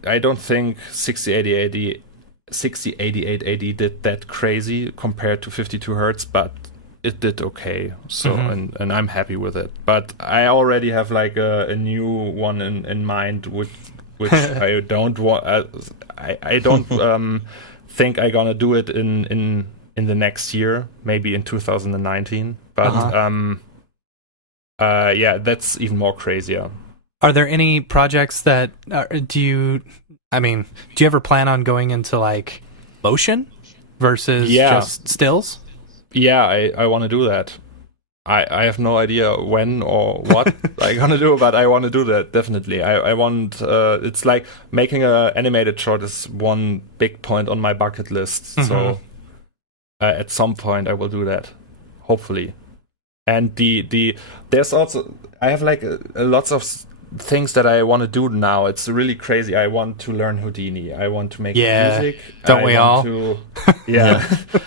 I don't think 6088 AD did that crazy compared to 52 hertz, but it did okay. So and I'm happy with it. But I already have like a new one in mind, which I don't want. I don't think I'm gonna do it in the next year, maybe in 2019. But yeah, that's even more crazier. Are there any projects that do you ever plan on going into like motion versus just stills? Yeah, I want to do that. I have no idea when or what I'm gonna do, but I want to do that, definitely. I want, it's like making an animated short is one big point on my bucket list. So at some point I will do that, hopefully. And there's also, I have like lots of things that I want to do now. It's really crazy. I want to learn Houdini. I want to make music. Don't we all? I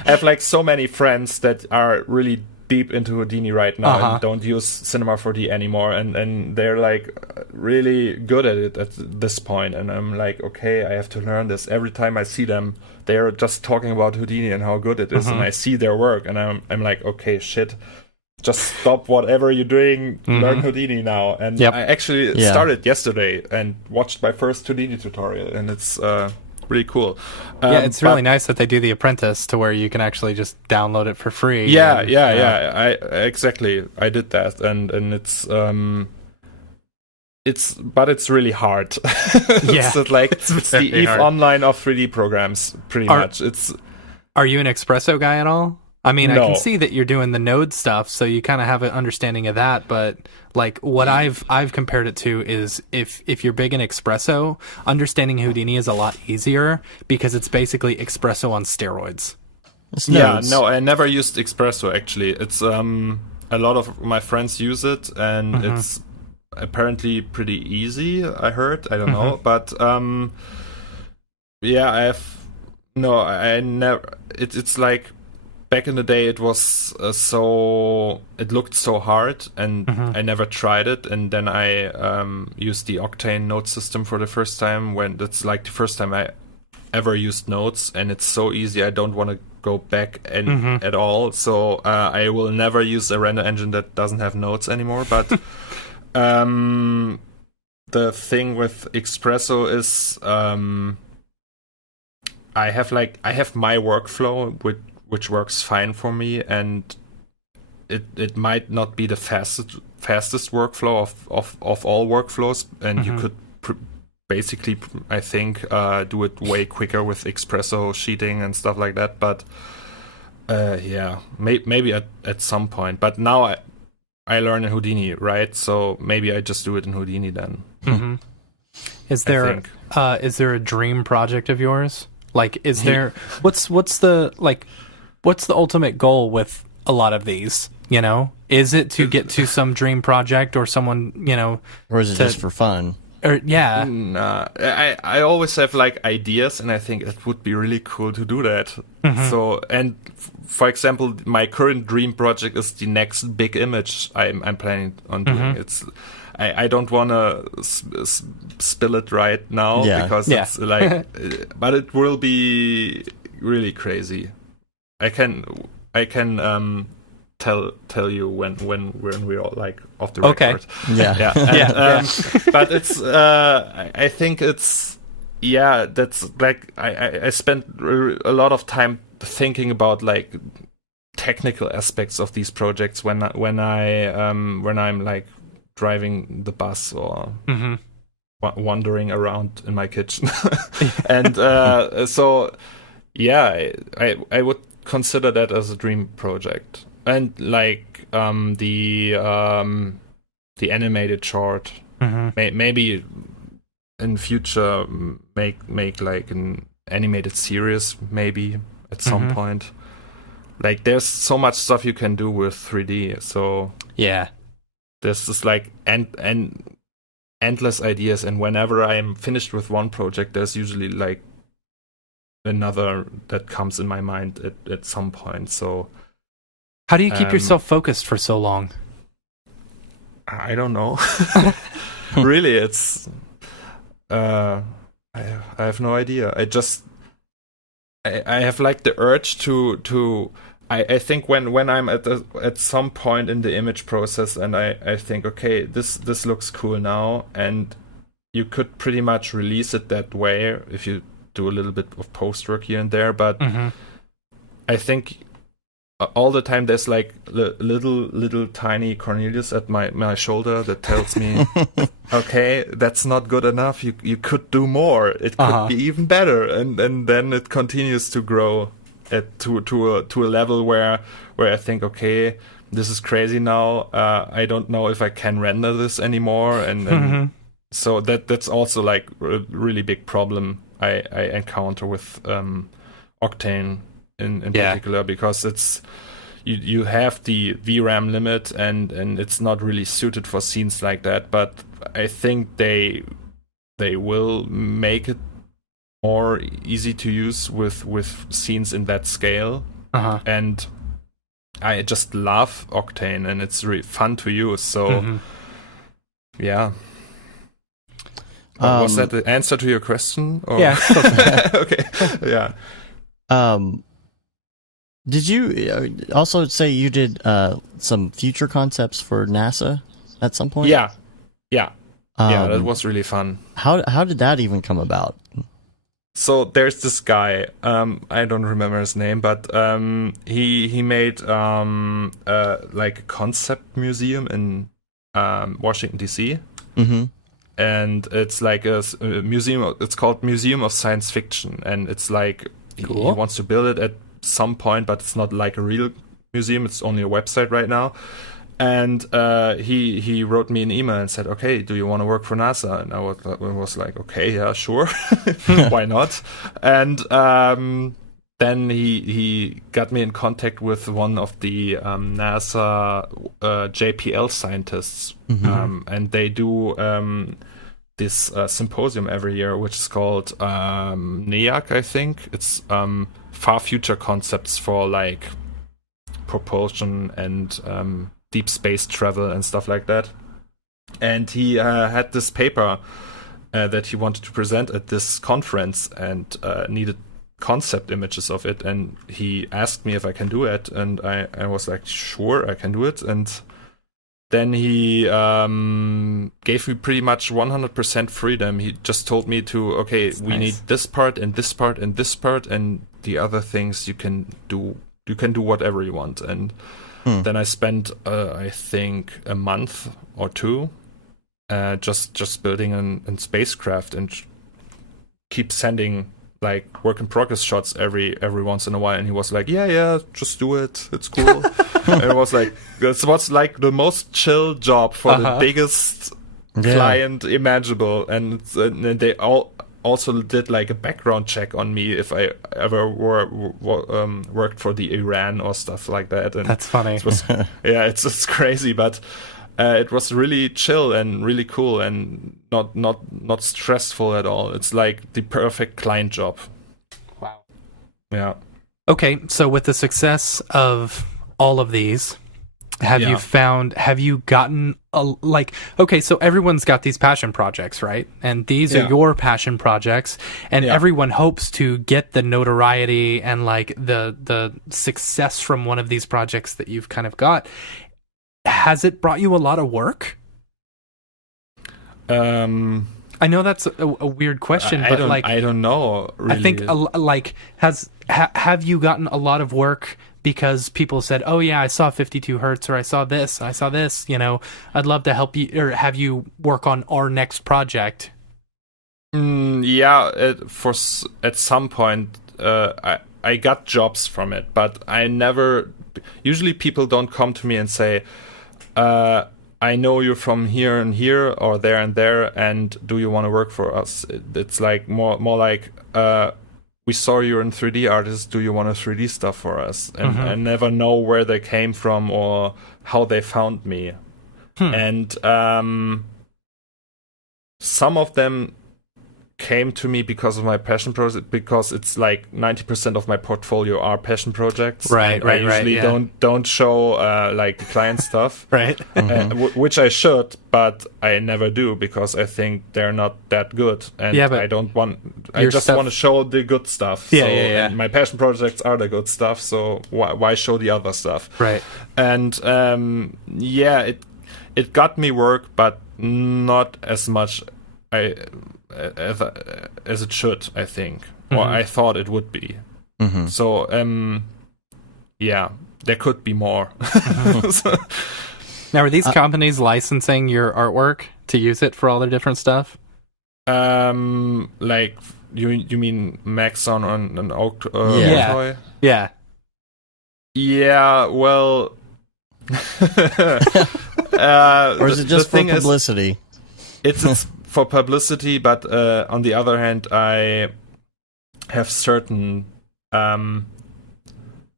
have like so many friends that are really deep into Houdini right now and don't use Cinema 4D anymore, and they're like really good at it at this point, and I'm like, okay, I have to learn this. Every time I see them, they're just talking about Houdini and how good it is, and I see their work, and I'm like, okay, shit, just stop whatever you're doing, learn Houdini now. And I actually started yesterday and watched my first Houdini tutorial, and it's really cool. It's really nice that they do The Apprentice to where you can actually just download it for free. Exactly. I did that, and it's really hard. It's the EVE Online of 3D programs, pretty much. Are you an Espresso guy at all? I mean, no. I can see that you're doing the node stuff, so you kind of have an understanding of that. But like what I've compared it to is if you're big in Espresso, understanding Houdini is a lot easier because it's basically Espresso on steroids. No, I never used Espresso actually. It's a lot of my friends use it, and it's apparently pretty easy. I heard. I don't know, but I never. It's like. Back in the day, it was it looked so hard, and I never tried it. And then I used the Octane node system for the first time, when that's like the first time I ever used nodes, and it's so easy. I don't want to go back at all. So I will never use a render engine that doesn't have nodes anymore. But the thing with Espresso is I have my workflow which works fine for me, and it might not be the fastest workflow of all workflows, and you could basically, I think, do it way quicker with Espresso sheeting and stuff like that. But maybe at some point. But now I learn in Houdini, right? So maybe I just do it in Houdini then. Is there a dream project of yours? Like, is there what's the ultimate goal with a lot of these, Is it to get to some dream project or someone, or is it just for fun? Nah, I always have like ideas, and I think it would be really cool to do that. So, and for example, my current dream project is the next big image I'm planning on doing. I don't want to spill it right now because it's like, but it will be really crazy. I can tell you when we're all like off the record. But it's I think it's that's like I spent a lot of time thinking about like technical aspects of these projects when I'm like driving the bus or wandering around in my kitchen. And so I would consider that as a dream project. And like the animated short, maybe in future make like an animated series maybe at some point. Like there's so much stuff you can do with 3D. So there's just like endless ideas, and whenever I'm finished with one project, there's usually like another that comes in my mind at some point. So how do you keep yourself focused for so long? I don't know. Really, it's I have no idea. I have like the urge to I think when I'm at some point in the image process and I think, okay, this looks cool now, and you could pretty much release it that way if you do a little bit of post work here and there, but I think all the time there's like little tiny Cornelius at my shoulder that tells me, okay, that's not good enough, you could do more, it could be even better, and then it continues to grow to a level where I think, okay, this is crazy now, I don't know if I can render this anymore, and so that's also like a really big problem I encounter with Octane in particular, because it's you have the VRAM limit and it's not really suited for scenes like that, but I think they will make it more easy to use with scenes in that scale. And I just love Octane, and it's really fun to use, so was that the answer to your question? Or? Yeah. Okay. Yeah. Did you also say you did some future concepts for NASA at some point? Yeah. That was really fun. How did that even come about? So there's this guy, I don't remember his name, but he made like a concept museum in Washington DC. And it's like a museum. It's called Museum of Science Fiction, and it's like he wants to build it at some point, but it's not like a real museum. It's only a website right now. And he wrote me an email and said, "Okay, do you want to work for NASA?" And I was like, "Okay, yeah, sure, why not?" And then he got me in contact with one of the NASA JPL scientists, and they do this symposium every year, which is called NEAC, I think. It's far future concepts for like propulsion and deep space travel and stuff like that. And he had this paper that he wanted to present at this conference and needed concept images of it, and he asked me if I can do it, and I was like, sure, I can do it. And then he gave me pretty much 100% freedom. He just told me to, okay, we need this part and this part and this part, and the other things you can do whatever you want. And then I spent I think a month or two just building a spacecraft, and keep sending like work in progress shots every once in a while. And he was like, yeah, just do it, it's cool. And it was like, this was like the most chill job for the biggest client imaginable. And they also did like a background check on me if I ever worked for the Iran or stuff like that. And that's funny. It was, it's just crazy, but it was really chill and really cool and not stressful at all. It's like the perfect client job. Wow. Yeah. Okay, so with the success of all of these, Have you gotten okay, so everyone's got these passion projects, right? And these are your passion projects, and everyone hopes to get the notoriety and like the success from one of these projects that you've kind of got. Has it brought you a lot of work? I know that's a weird question, but I don't know. Really. I think have you gotten a lot of work because people said, "Oh yeah, I saw 52 Hertz," or "I saw this." You know, I'd love to help you or have you work on our next project. At some point, I got jobs from it, but I never. Usually, people don't come to me and say, "I know you from here and here, or there and there, and do you want to work for us?" It's like more like. We saw you're a 3D artist. Do you want to 3D stuff for us? And I never know where they came from or how they found me. And some of them came to me because of my passion project, because it's like 90% of my portfolio are passion projects. I usually don't show like the client stuff, right? Which I should, but I never do because I think they're not that good, and I don't want. I just want to show the good stuff. And my passion projects are the good stuff, so why show the other stuff? Right. And it got me work, but not as much. As it should, I think, or I thought it would be. So, there could be more. Now, are these companies licensing your artwork to use it for all their different stuff? Like you mean Maxon on an Oak toy? Yeah. Yeah. Well, or is it just for publicity? It's for publicity, but on the other hand, I have certain. I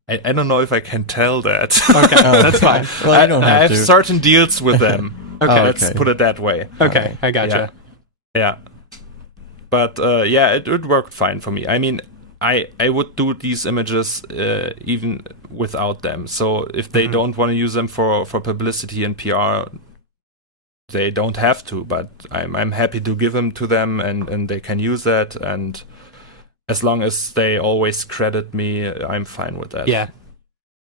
don't know if I can tell that. Okay, that's fine. Well, you don't have I have to. certain deals with them. Okay, let's put it that way. Okay, right. I gotcha. Yeah. But it worked fine for me. I mean, I would do these images even without them. So if they don't want to use them for publicity and PR, they don't have to. But I'm happy to give them to them, and they can use that. And as long as they always credit me, I'm fine with that. Yeah,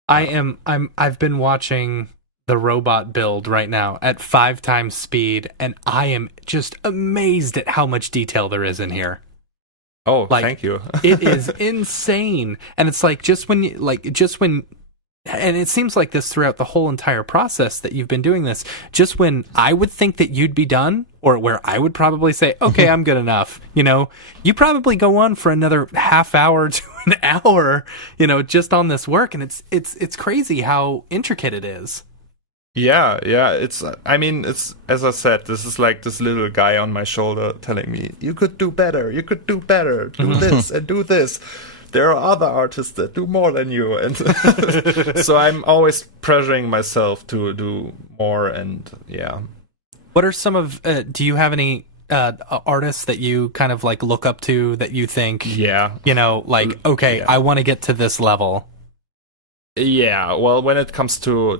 I've been watching the robot build right now at 5 times speed, and I am just amazed at how much detail there is in here. Oh, thank you. It is insane. And it's like and it seems like this throughout the whole entire process that you've been doing this, just when I would think that you'd be done, or where I would probably say, okay, I'm good enough, you probably go on for another half hour to an hour, just on this work. And it's crazy how intricate it is. Yeah. It's as I said, this is like this little guy on my shoulder telling me, you could do better, do this and do this. There are other artists that do more than you, and so I'm always pressuring myself to do more. And what are some of? Do you have any artists that you kind of like look up to that you think, okay, I want to get to this level? Yeah, well, when it comes to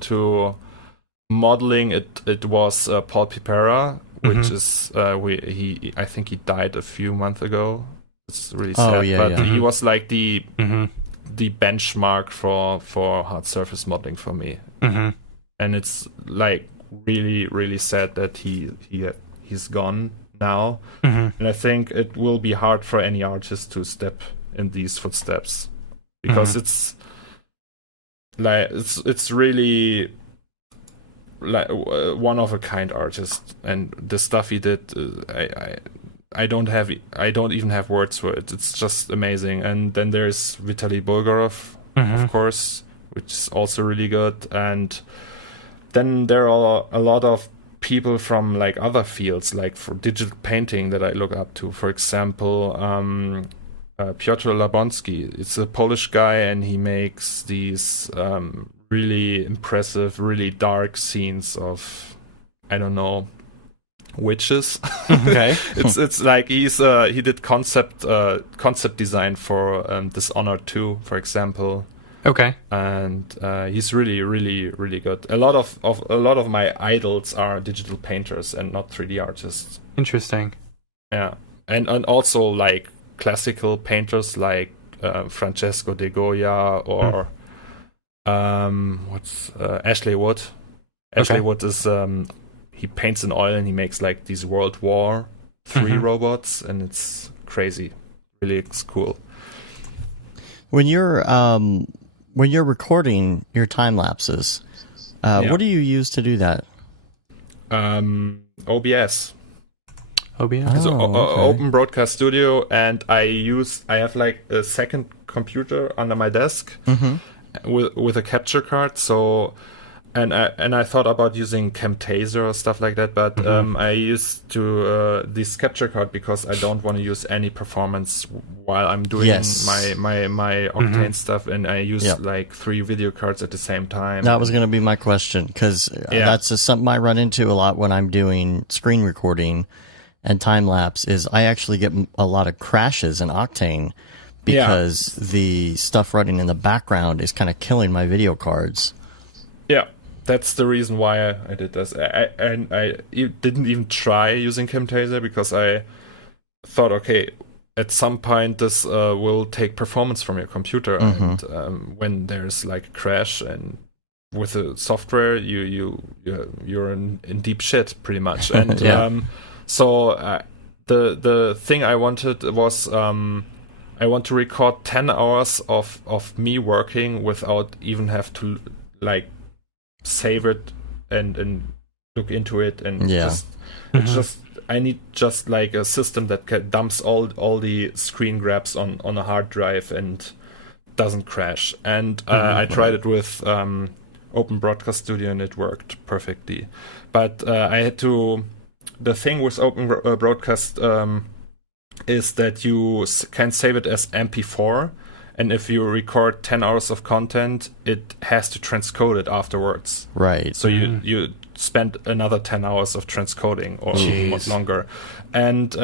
modeling, it was Paul Pipera, which is I think he died a few months ago. It's really sad, he was like the benchmark for hard surface modeling for me, and it's like really, really sad that he's gone now, and I think it will be hard for any artist to step in these footsteps, because it's like it's really like one of a kind artist, and the stuff he did, I don't even have words for it. It's just amazing. And then there's Vitaly Bulgarov, of course, which is also really good. And then there are a lot of people from like other fields, like for digital painting, that I look up to. For example, Piotr Labonski. It's a Polish guy, and he makes these really impressive, really dark scenes of, I don't know, witches. Okay. it's like he did concept design for Dishonored 2, for example. Okay. and he's really, really, really good. A lot of my idols are digital painters and not 3D artists. Interesting. Yeah, and also like classical painters like Francesco de Goya or Ashley Wood. Ashley Wood is he paints in oil and he makes like these World War III robots, and it's crazy. Really, it's cool. When you're recording your time lapses, what do you use to do that? OBS. OBS. So Open Broadcast Studio, and I have like a second computer under my desk with a capture card. So, and I thought about using Camtasia or stuff like that, but I used to this capture card because I don't want to use any performance while I'm doing my Octane stuff, and I use like 3 video cards at the same time. That was going to be my question, because that's just something I run into a lot when I'm doing screen recording and time lapse. Is I actually get a lot of crashes in Octane because the stuff running in the background is kind of killing my video cards. Yeah. That's the reason why I did this. I didn't even try using Camtasia because I thought, okay, at some point this will take performance from your computer, and when there's like a crash and with the software, you're in deep shit pretty much. And so the thing I wanted was I want to record 10 hours of me working without even have to like save it and look into it, and just I need just like a system that dumps all the screen grabs on a hard drive and doesn't crash. And I tried it with Open Broadcast Studio and it worked perfectly. But I had to. The thing with Open Broadcast is that you can save it as MP4. And if you record 10 hours of content, it has to transcode it afterwards. Right. So you spend another 10 hours of transcoding or longer. And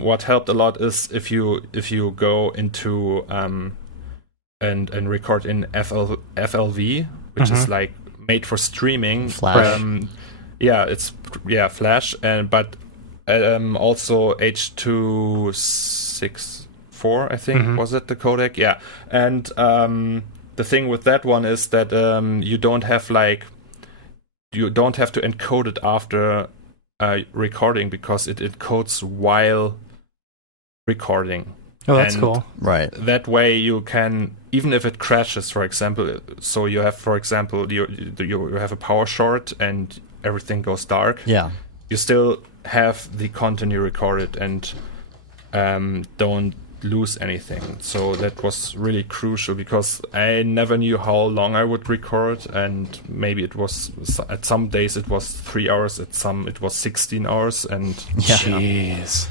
what helped a lot is if you go into and record in FLV, which is like made for streaming. Flash. It's Flash, but also H.264, I think, was it the codec? Yeah. And the thing with that one is that you don't have to encode it after recording, because it encodes while recording. Oh, that's cool. Right. That way you can, even if it crashes, for example, so you have, for example, you have a power short and everything goes dark. Yeah. You still have the content you recorded and don't lose anything. So that was really crucial, because I never knew how long I would record, and maybe it was at some days it was 3 hours, at some it was 16 hours, and jeez.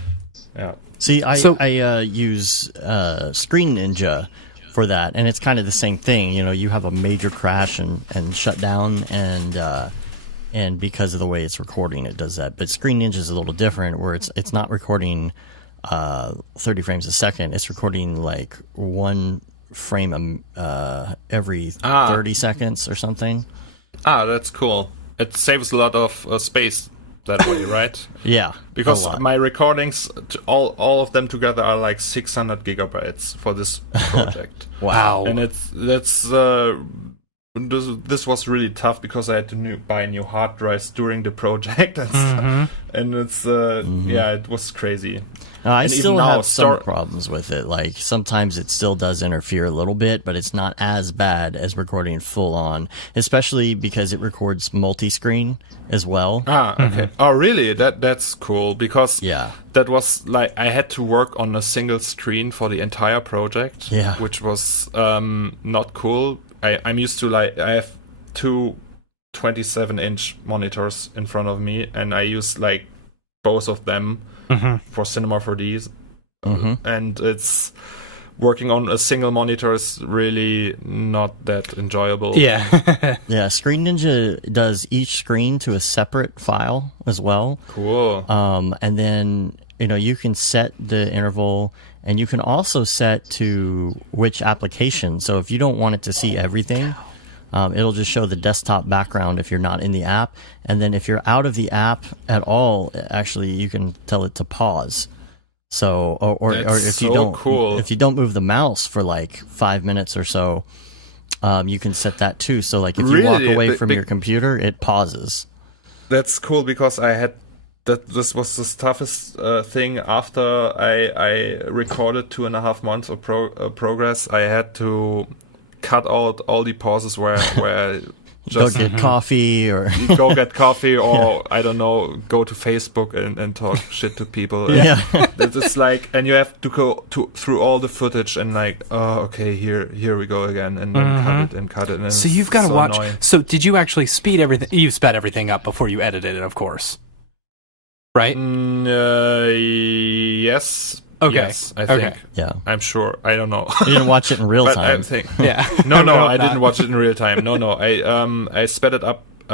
Yeah. See, I use Screen Ninja for that, and it's kind of the same thing. You know, you have a major crash and shut down, and because of the way it's recording, it does that. But Screen Ninja is a little different, where it's not recording 30 frames a second. It's recording like 1 frame every 30 seconds or something. That's cool. It saves a lot of space that way, right? Yeah, because my recordings, all of them together, are like 600 gigabytes for this project. Wow. And this was really tough, because I had to buy new hard drives during the project and stuff. And it's it was crazy. I still have some problems with it. Like, sometimes it still does interfere a little bit, but it's not as bad as recording full on, especially because it records multi-screen as well. Okay. Oh, really? That's cool, because that was like, I had to work on a single screen for the entire project, which was not cool. I'm used to, like, I have 2 27-inch monitors in front of me, and I use like both of them for Cinema 4Ds, and it's working on a single monitor is really not that enjoyable. Yeah. Yeah, Screen Ninja does each screen to a separate file as well. Cool. And then you can set the interval, and you can also set to which application. So if you don't want it to see everything, it'll just show the desktop background if you're not in the app. And then if you're out of the app at all, actually, you can tell it to pause. So, or if you don't, if you don't move the mouse for like 5 minutes or so, you can set that too. So like if you walk away from your computer, it pauses. That's cool, because I had this was the toughest thing after I recorded 2.5 months of progress. I had to cut out all the pauses where I just go get coffee or go get coffee, or I don't know, go to Facebook and talk shit to people. Yeah. It's like, and you have to go through all the footage and like, oh, okay, here we go again, and then cut it. And so you've got to watch. Annoying. So did you actually speed everything? You sped everything up before you edited it, of course, right? Yes. Okay. Yes, I think. Okay. Yeah. I'm sure. I don't know. You didn't watch it in real But time. I think. Yeah. No, I didn't watch it in real time. No. I sped it up to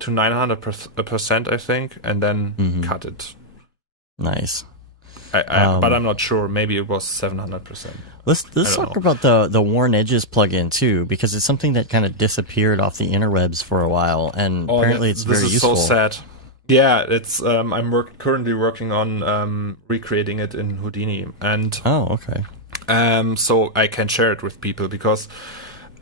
900%, I think, and then cut it. Nice. But I'm not sure. Maybe it was 700%. Let's talk about the Worn Edges plugin too, because it's something that kind of disappeared off the interwebs for a while, and apparently it's very useful. This is so sad. Yeah, it's. I'm currently working on recreating it in Houdini, and okay. So I can share it with people, because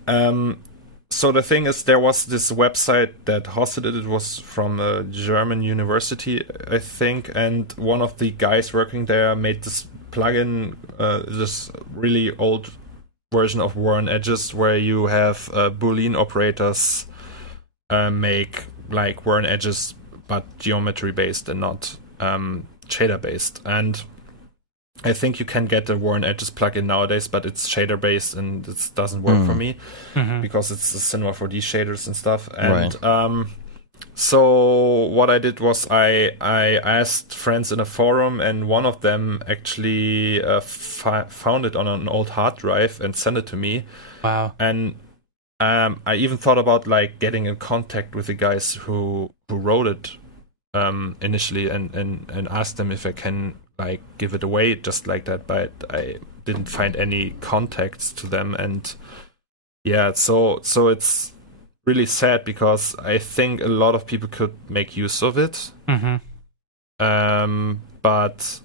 so the thing is, there was this website that hosted it. It was from a German university, I think, and one of the guys working there made this plugin, this really old version of Worn Edges, where you have Boolean operators make like Worn Edges, but geometry based and not shader based. And I think you can get the Worn Edges plugin nowadays, but it's shader based and it doesn't work for me because it's the Cinema 4D shaders and stuff. And so what I did was I asked friends in a forum, and one of them actually found it on an old hard drive and sent it to me. Wow. And I even thought about like getting in contact with the guys who wrote it initially and asked them if I can like give it away just like that, but I didn't find any contacts to them. And yeah, so it's really sad, because I think a lot of people could make use of it. But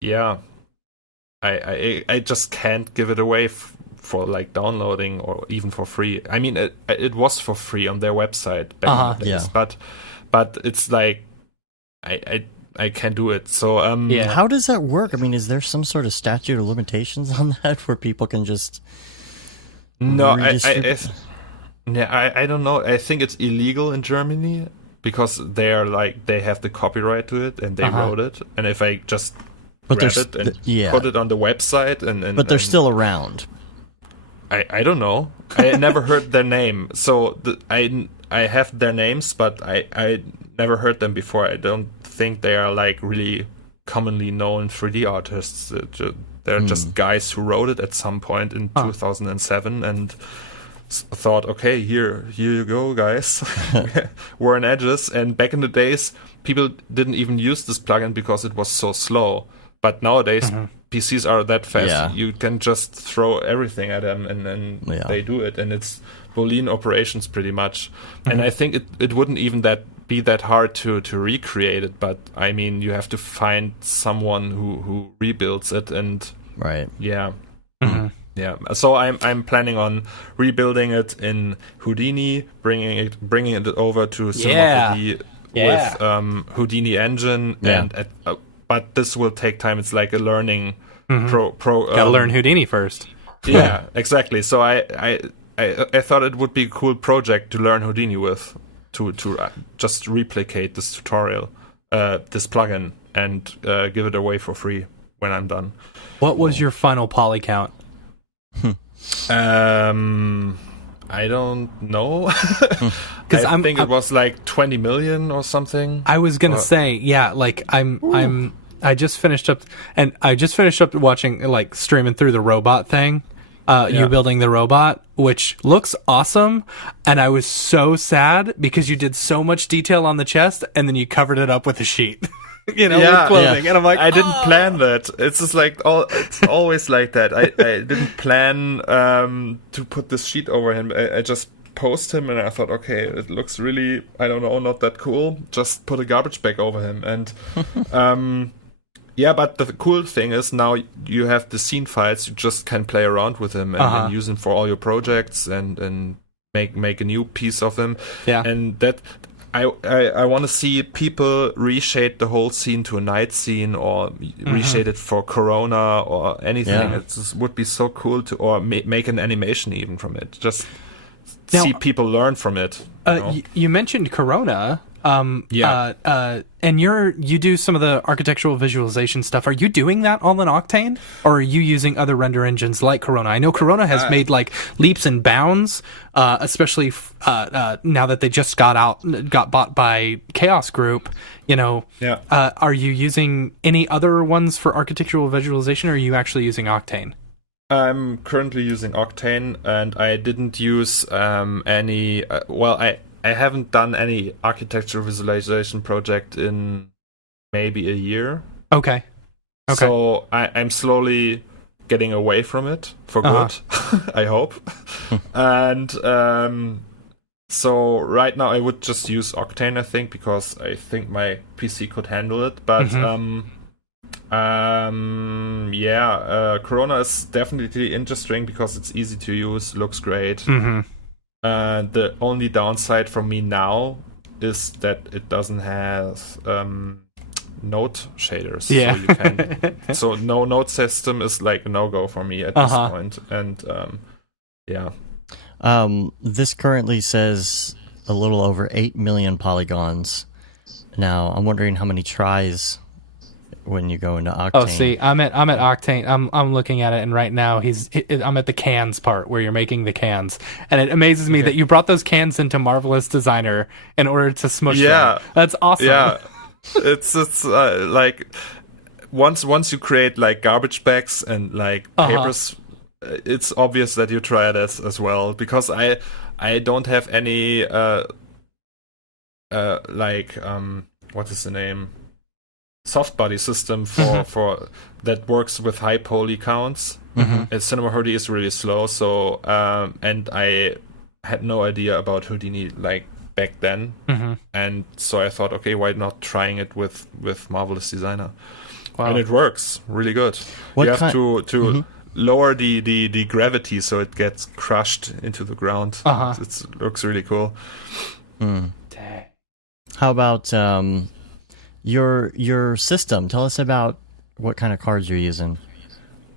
yeah, I just can't give it away for like downloading or even for free. I mean, it was for free on their website back in the days, but it's like I can't do it. So how does that work? I mean, is there some sort of statute of limitations on that where people can just I don't know. I think it's illegal in Germany, because they have the copyright to it and they wrote it. And if I just grab it and put it on the website but they're still around. I don't know. I never heard their name. So I have their names, but I never heard them before. I don't think they are like really commonly known 3D artists. They're just guys who wrote it at some point in 2007 and thought, okay, here you go, guys. Worn Edges. And back in the days, people didn't even use this plugin because it was so slow. But nowadays, PCs are that fast. Yeah. You can just throw everything at them and then they do it. And it's Boolean operations pretty much. And I think it wouldn't even be that hard to recreate it. But I mean, you have to find someone who rebuilds it. And yeah. Yeah, so I'm planning on rebuilding it in Houdini, bringing it over to Cinema 4D with Houdini engine, but this will take time. It's like a learning Gotta learn Houdini first. Yeah, exactly. So I thought it would be a cool project to learn Houdini with, to just replicate this tutorial, this plugin, and give it away for free when I'm done. What was your final poly count? I don't know. Because I think it was like 20 million or something. I was gonna say, yeah, like I just finished up watching, like, streaming through the robot thing. You building the robot, which looks awesome, and I was so sad because you did so much detail on the chest and then you covered it up with a sheet. with clothing. And I'm like, I didn't plan that. It's just like it's always like that. I didn't plan to put this sheet over him. I just posed him and I thought, okay, it looks really, I don't know, not that cool. Just put a garbage bag over him. And yeah, but the cool thing is now you have the scene files. You just can play around with them and use them for all your projects and make a new piece of them. Yeah. And that I want to see people reshade the whole scene to a night scene or reshade it for Corona or anything. Yeah. It just would be so cool to or make an animation even from it. Just Now, see people learn from it. You mentioned Corona. And you do some of the architectural visualization stuff. Are you doing that all in Octane, or are you using other render engines like Corona? I know Corona has made like leaps and bounds, especially now that they just got bought by Chaos Group. Are you using any other ones for architectural visualization, or are you actually using Octane? I'm currently using Octane, and I didn't use any. I haven't done any architecture visualization project in maybe a year. Okay. So I'm slowly getting away from it for good, I hope. And so right now I would just use Octane, I think, because I think my PC could handle it. But Corona is definitely interesting because it's easy to use, looks great. The only downside for me now is that it doesn't have node shaders. Yeah. So you can, so no node system is like a no-go for me at this point. And this currently says a little over 8 million polygons. Now, I'm wondering how many tries when you go into Octane. Oh, see, I'm at Octane. I'm looking at it, and right now I'm at the cans part where you're making the cans, and it amazes me that you brought those cans into Marvelous Designer in order to smush them. That's awesome. Yeah, it's like once you create like garbage bags and like papers, it's obvious that you try it as well, because I don't have any what is the name? Soft body system for that works with high poly counts. Cinema Houdini is really slow, so and I had no idea about Houdini like back then, and so I thought, okay, why not trying it with Marvelous Designer? Wow. And it works really good. You have to lower the gravity so it gets crushed into the ground. It looks really cool. Dang. How about your system? Tell us about what kind of cards you're using.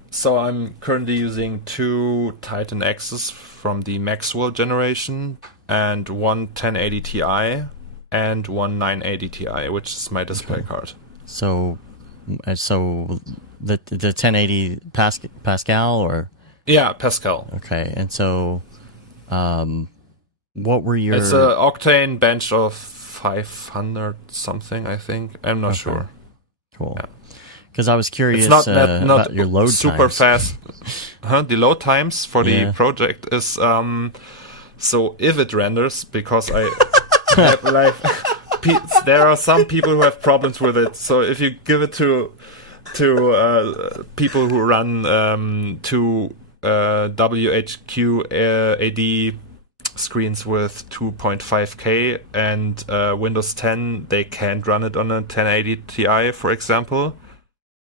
So I'm currently using 2 Titan X's from the Maxwell generation and one 1080 Ti and one 980 Ti, which is my display card. So the 1080 Pascal or? Yeah, Pascal. Okay, and so what were your? It's a Octane bench of 500 something, I think. I'm not sure. Cool. Because I was curious not about your load super times. fast. The load times for the project is so if it renders, because I have, like there are some people who have problems with it. So if you give it to people who run to WHQ AD screens with 2.5K and Windows 10, they can't run it on a 1080 Ti, for example.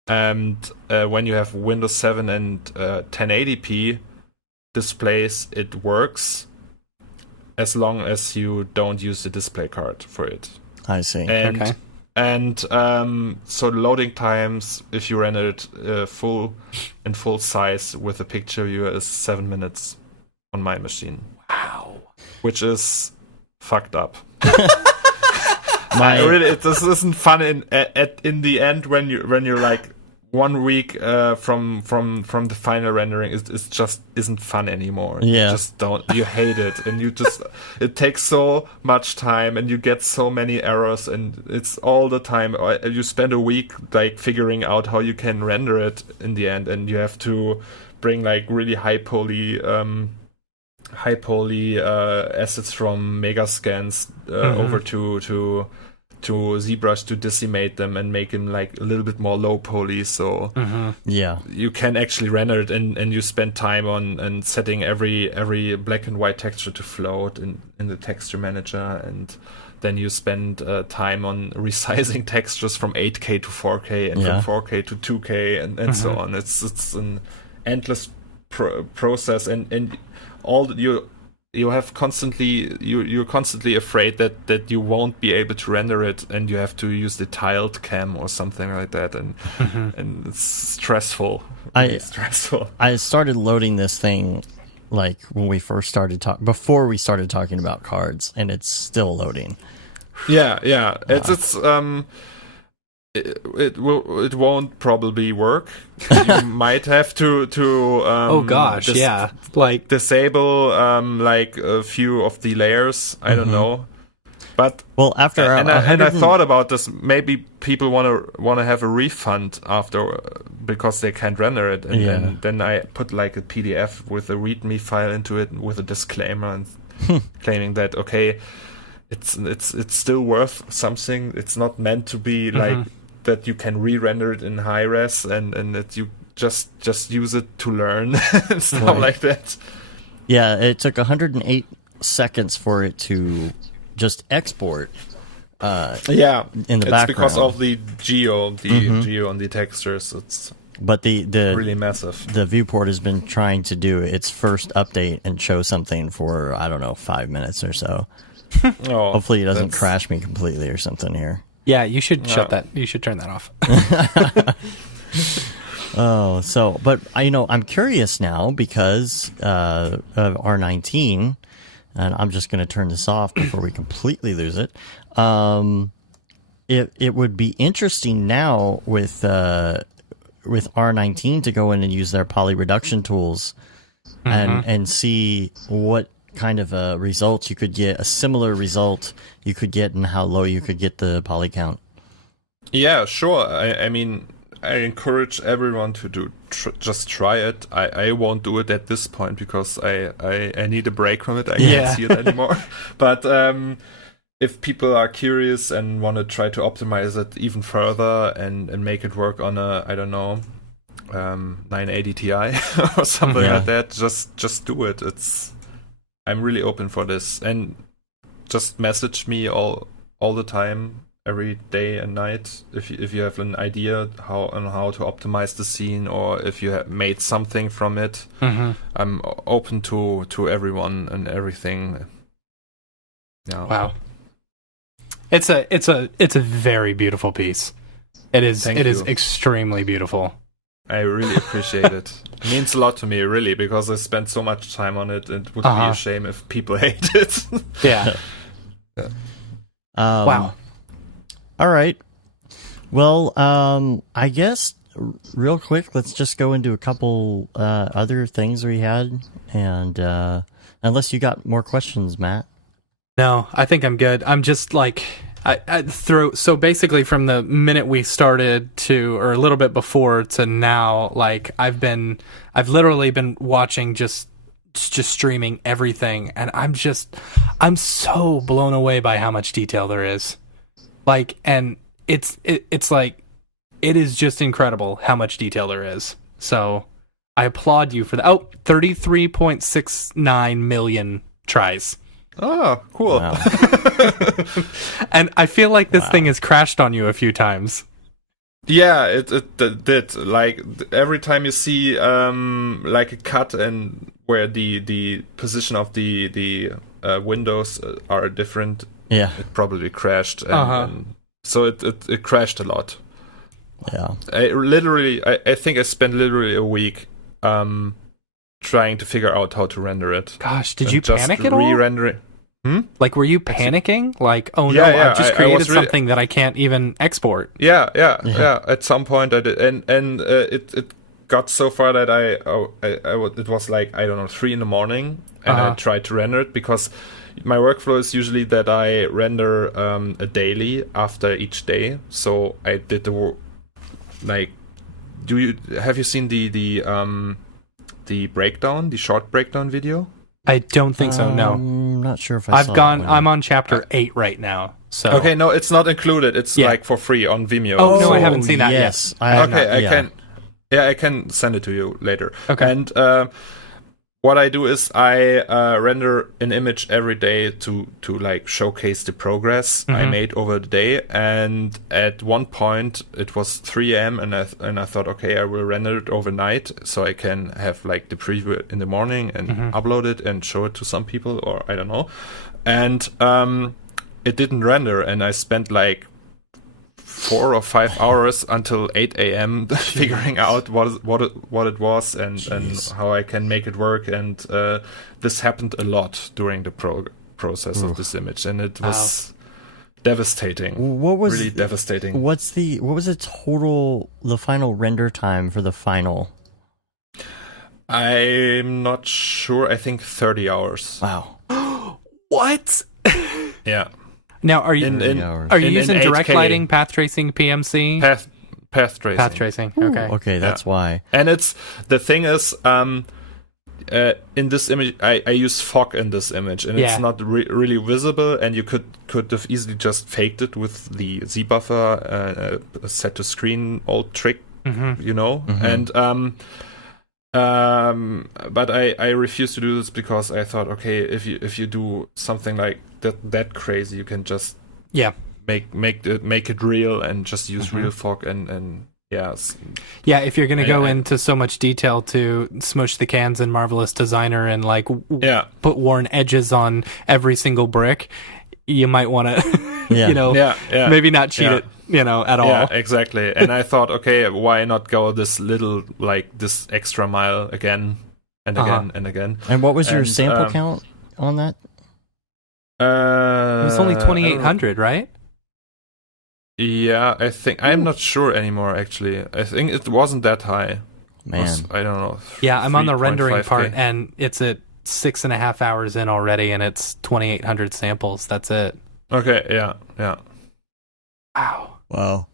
And when you have Windows 7 and 1080p displays, it works as long as you don't use the display card for it. I see. And so the loading times, if you render it full size with a picture viewer, is 7 minutes on my machine. Wow. Which is fucked up. This isn't fun in the end when you're like 1 week from the final rendering. It just isn't fun anymore. Yeah. You hate it, and it takes so much time, and you get so many errors, and it's all the time. You spend a week like figuring out how you can render it in the end, and you have to bring like really high poly assets from Megascans over to to ZBrush to decimate them and make them like a little bit more low poly, so you can actually render it, and you spend time on and setting every black and white texture to float in the texture manager, and then you spend time on resizing textures from 8K to 4K and from 4K to 2K and so on. It's an endless process, and all you have constantly you're constantly afraid that you won't be able to render it, and you have to use the tiled cam or something like that, and it's stressful. Really stressful. I started loading this thing like when we first started before we started talking about cards, and it's still loading. Yeah. It won't probably work. You might have to like disable like a few of the layers. I don't know, but after I thought about this. Maybe people want to have a refund after because they can't render it, and then I put like a PDF with a README file into it with a disclaimer and claiming that it's still worth something. It's not meant to be like that you can re-render it in high res, and that you just use it to learn and stuff like that. Yeah, it took 108 seconds for it to just export. In the background. It's because of the geo on the textures. But the really massive. The viewport has been trying to do its first update and show something for 5 minutes or so. Hopefully it doesn't crash me completely or something here. Yeah, you should shut that. You should turn that off. But I'm curious now because of R19, and I'm just going to turn this off before we completely lose it. It would be interesting now with R19 to go in and use their poly reduction tools and see what kind of results you could get, a similar result you could get, and how low you could get the poly count. Yeah, sure. I mean, I encourage everyone to just try it. I won't do it at this point because I need a break from it. I can't see it anymore. But if people are curious and want to try to optimize it even further and make it work on a 980 Ti or something like that, just do it. I'm really open for this, and just message me all the time, every day and night, if you have an idea how to optimize the scene, or if you have made something from it. I'm open to everyone and everything. Yeah. Wow. It's a very beautiful piece. It is extremely beautiful. I really appreciate it. It means a lot to me, really, because I spent so much time on it. It would be a shame if people hate it. Yeah. Wow. All right. Well, I guess real quick, let's just go into a couple other things we had, and unless you got more questions, Matt. No, I think I'm good. I'm just like so basically from the minute we started to, or a little bit before to now, like I've literally been watching just streaming everything, and I'm so blown away by how much detail there is. Like, and it's like, it is just incredible how much detail there is. So I applaud you for that. 33.69 million tries. Oh, cool. Wow. And I feel like this thing has crashed on you a few times. Yeah, it did. Like, every time you see like a cut and where the position of the windows are different, it probably crashed. And so it crashed a lot. Yeah. I think I spent literally a week trying to figure out how to render it. Gosh, did you panic at all? Re-rendering. Like, were you panicking? Like, oh no, I've just created something that I can't even export. Yeah. At some point I did, and it got so far that it was like, I don't know, 3 a.m, and I tried to render it, because my workflow is usually that I render a daily after each day. So I did have you seen the breakdown, the short breakdown video? I don't think so. No, I'm not sure if I'm on chapter 8 right now. So Okay, no, it's not included. It's Yeah. like for free on Vimeo. Oh, no, I So- haven't seen that yes, yet. I have Okay, not- I yeah. can. Yeah, I can send it to you later. Okay. And what I do is I render an image every day to like showcase the progress I made over the day. And at one point it was 3 a.m. and I thought, okay, I will render it overnight so I can have like the preview in the morning and upload it and show it to some people, or I don't know. And it didn't render, and I spent like 4 or 5 hours until 8 a.m. figuring out what it was and how I can make it work. And this happened a lot during the process of this image, and it was devastating. What was really devastating? What was the final render time for the final? I'm not sure. I think 30 hours. Wow. What? Yeah. Now, are you Are you in using direct 8K. lighting, path tracing, PMC? Path tracing. Path tracing. Okay. Okay, that's why. And the thing is, in this image, I use fog in this image, and Yeah. it's not really visible. And you could have easily just faked it with the Z buffer set to screen old trick, you know. And but I refuse to do this because I thought, okay, if you do something like that crazy, you can just Yeah. make it real and just use real fog and yes. Yeah, if you're going to go I- into so much detail to smush the cans in Marvelous Designer and like Yeah. put worn edges on every single brick, you might want to, Yeah. Yeah. maybe not cheat Yeah. it, at all. Yeah, exactly. And I thought, okay, why not go this extra mile again and again and again? And what was your And, sample count on that? It was only I don't 2,800, right? know. Yeah, I think I'm not sure anymore. Actually, I think it wasn't that high. Man. I don't know. Yeah, I'm on the rendering 3.5K. part, and it's at 6.5 hours in already, and it's 2,800 samples. That's it. Okay, yeah. Wow. Wow.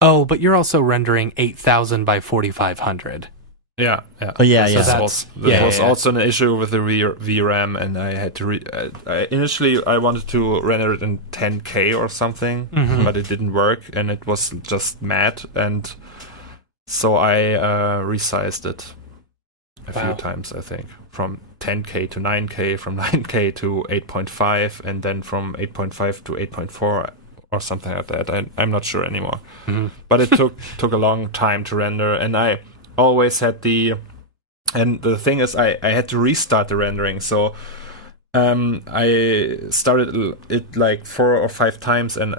Oh, but you're also rendering 8,000 by 4,500. Yeah. Oh, yeah, This yeah. is That's- also, yeah, there was yeah. also an issue with the VRAM, and I had to. Initially, I wanted to render it in 10K or something, but it didn't work, and it was just mad, and so I resized it a few times. I think from 10K to 9K, from 9K to 8.5, and then from 8.5 to 8.4 or something like that. I'm not sure anymore, but it took a long time to render, and I always had and the thing is I had to restart the rendering, so I started it like 4 or 5 times, and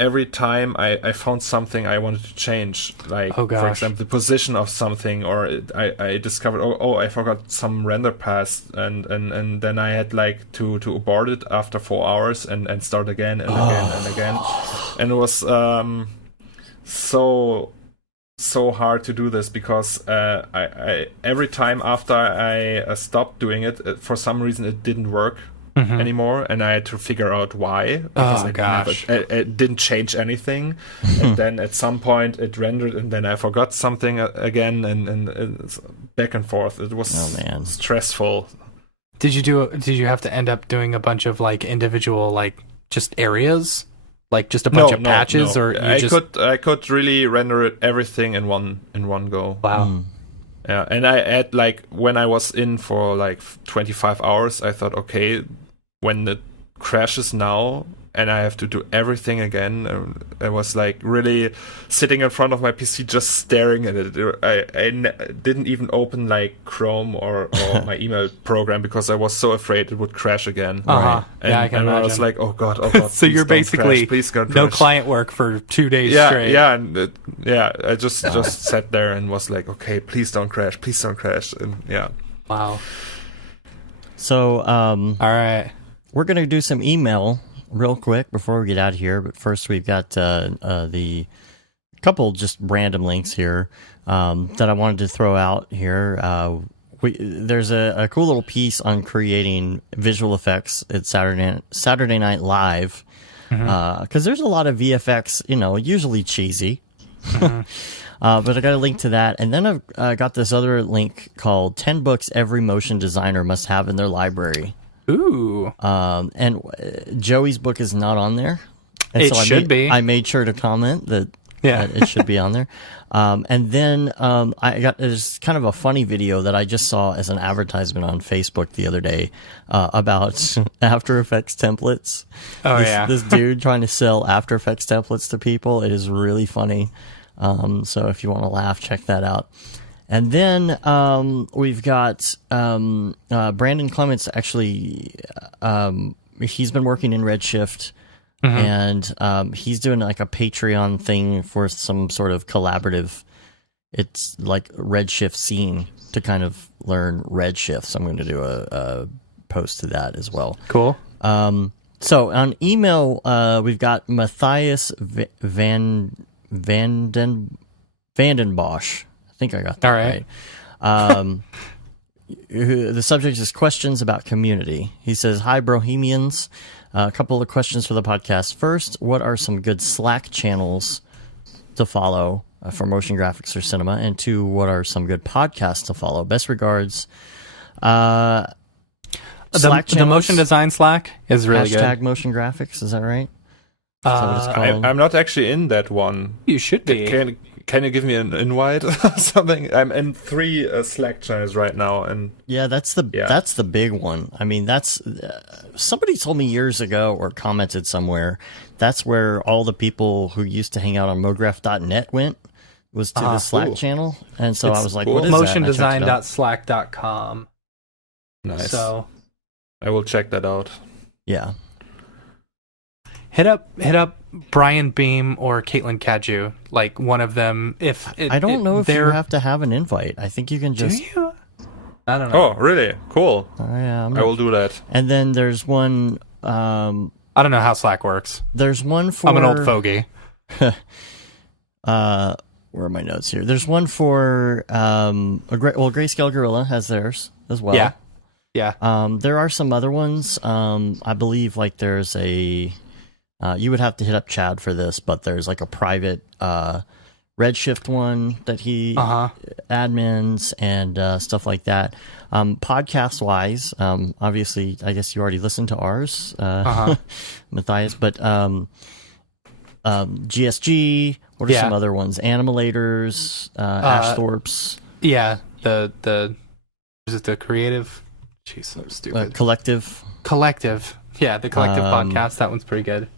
every time I found something I wanted to change, like Oh, for gosh. example the position of something, or I discovered I forgot some render pass, and then I had like to abort it after 4 hours and start again and again and again, and it was so hard to do this because I every time after I stopped doing it, for some reason it didn't work anymore, and I had to figure out why, because Oh, gosh. it didn't change anything. And then at some point it rendered, and then I forgot something again, and it's back and forth. It was stressful. Did you have to end up doing a bunch of like individual like just areas, like just a bunch of patches, or I could really render it everything in one go. Wow. Yeah, and I had like when I was in for like 25 hours, I thought, okay, when it crashes now and I have to do everything again, I was like really sitting in front of my PC just staring at it. I didn't even open like Chrome or my email program because I was so afraid it would crash again. Right. And, Yeah, I can and I was imagine. like, oh god. So please you're don't basically crash, please don't no crash. client work for 2 days straight. Yeah, and I just sat there and was like, okay, please don't crash, and yeah. Wow. So, All right. we're going to do some email real quick before we get out of here. But first, we've got the couple just random links here that I wanted to throw out here. There's a cool little piece on creating visual effects at Saturday Night Live, because there's a lot of VFX, usually cheesy. But I got a link to that, and then I've got this other link called 10 books every motion designer must have in their library. Ooh. And Joey's book is not on there. And It should be. I made sure to comment that it should be on there. And then there's kind of a funny video that I just saw as an advertisement on Facebook the other day about After Effects templates. Oh, This dude trying to sell After Effects templates to people. It is really funny. So if you want to laugh, check that out. And then we've got Brandon Clements. Actually, he's been working in Redshift. Mm-hmm. And he's doing like a Patreon thing for some sort of collaborative, it's like Redshift scene to kind of learn Redshift. So I'm going to do a post to that as well. Cool. So on email, we've got Matthias Vandenbosch. I think I got that right. The subject is questions about community. He says, "Hi, Bohemians. A couple of questions for the podcast. First, what are some good Slack channels to follow for motion graphics or cinema? And two, what are some good podcasts to follow? Best regards." The Slack motion design Slack is really good. Hashtag motion graphics, is that right? Is that what it's called? I'm not actually in that one. You should be. Can you give me an invite or something? I'm in 3 Slack channels right now, and that's the big one. I mean, that's somebody told me years ago or commented somewhere. That's where all the people who used to hang out on MoGraph.net went, was to the Slack channel. And so I was like, "What is motiondesign.slack.com." Nice. So I will check that out. Yeah. Hit up Brian Beam or Caitlin Kaju, like one of them. I don't know if you have to have an invite. I think you can just. Do you? I don't know. Oh, really? Cool. Yeah, I will do that. And then there's one. I don't know how Slack works. There's one for. I'm an old fogey. Where are my notes here? There's one for Grayscale Gorilla has theirs as well. Yeah. There are some other ones. I believe like there's a. You would have to hit up Chad for this, but there's like a private Redshift one that he admins and stuff like that. Podcast wise, obviously, I guess you already listened to ours, Matthias, but GSG. What are some other ones? Animalators, Ashthorpe's. Yeah, the is it the Creative? Jeez, I'm stupid. Collective. Yeah, the Collective podcast. That one's pretty good.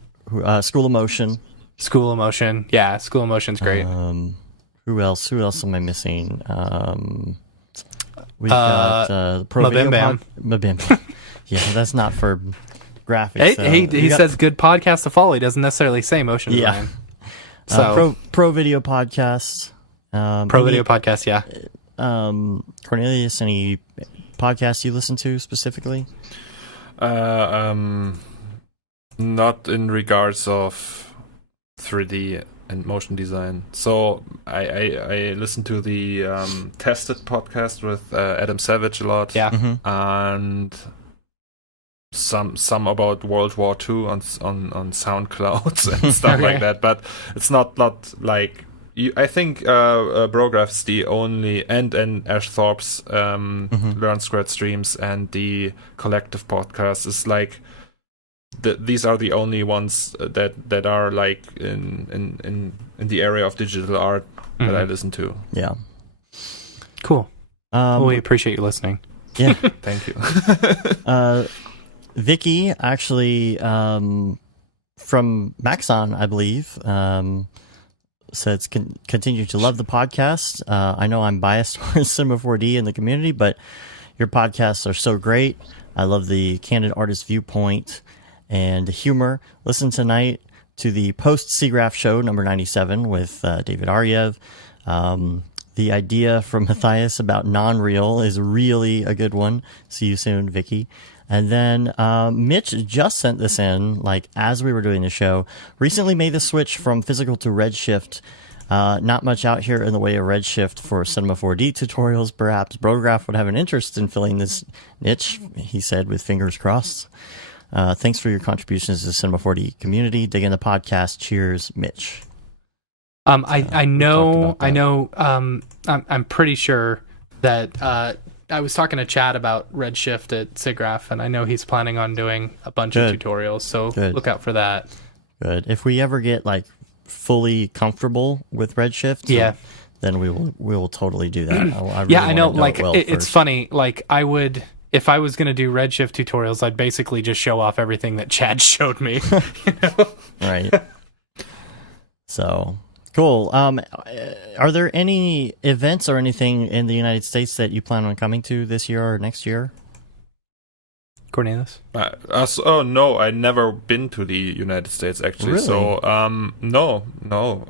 School of Motion. Yeah, School of Motion's great. Who else am I missing? We've got the Pro Video Mabim. Yeah, that's not for graphics. He says good podcast to follow. He doesn't necessarily say motion design. So Pro Video Podcast. Video Podcast, yeah. Cornelius, any podcasts you listen to specifically? Not in regards of 3D and motion design. So I listen to the Tested podcast with Adam Savage a lot. Yeah. Mm-hmm. And some about World War II on SoundCloud and stuff like that. But it's not like I think Brograph's the only and Ashthorpe's Learn Squared streams and the Collective podcast is like these are the only ones that are like in the area of digital art that I listen to. Yeah. Cool. We appreciate you listening. Yeah. Thank you. Vicky actually from Maxon, I believe, says continue to love the podcast. I know I'm biased towards Cinema 4D in the community, but your podcasts are so great. I love the candid artist viewpoint and the humor. Listen tonight to the post SIGGRAPH show number 97 with David Aryev. The idea from Matthias about non-real is really a good one. See you soon, Vicky. And then Mitch just sent this in, like as we were doing the show. Recently made the switch from physical to Redshift. Not much out here in the way of Redshift for Cinema 4D tutorials. Perhaps Brograph would have an interest in filling this niche, he said, with fingers crossed. Thanks for your contributions to the Cinema 4D community. Dig in the podcast. Cheers, Mitch. I know. I'm pretty sure that I was talking to Chad about Redshift at SIGGRAPH, and I know he's planning on doing a bunch of tutorials, so look out for that. Good. If we ever get like fully comfortable with Redshift, then we will totally do that. I know. Like it's funny. Like if I was going to do Redshift tutorials, I'd basically just show off everything that Chad showed me. Right. So cool. Are there any events or anything in the United States that you plan on coming to this year or next year? Cornelius? No, I've never been to the United States actually. Really? So no.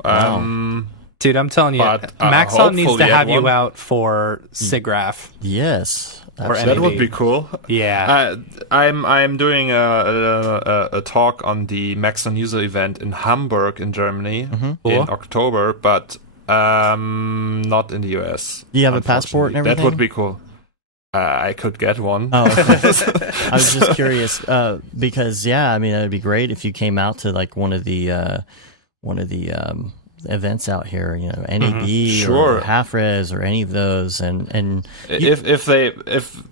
Wow. Dude, I'm telling you, Maxon needs to have you out for SIGGRAPH. Yes. That would be cool. Yeah. I'm doing a talk on the Maxon user event in Hamburg in Germany in October, but not in the US. Do you have a passport and everything? That would be cool. I could get one. Oh, okay. I was just curious because I mean, it'd be great if you came out to like one of the events out here, you know, NAB or Half Res or any of those, and if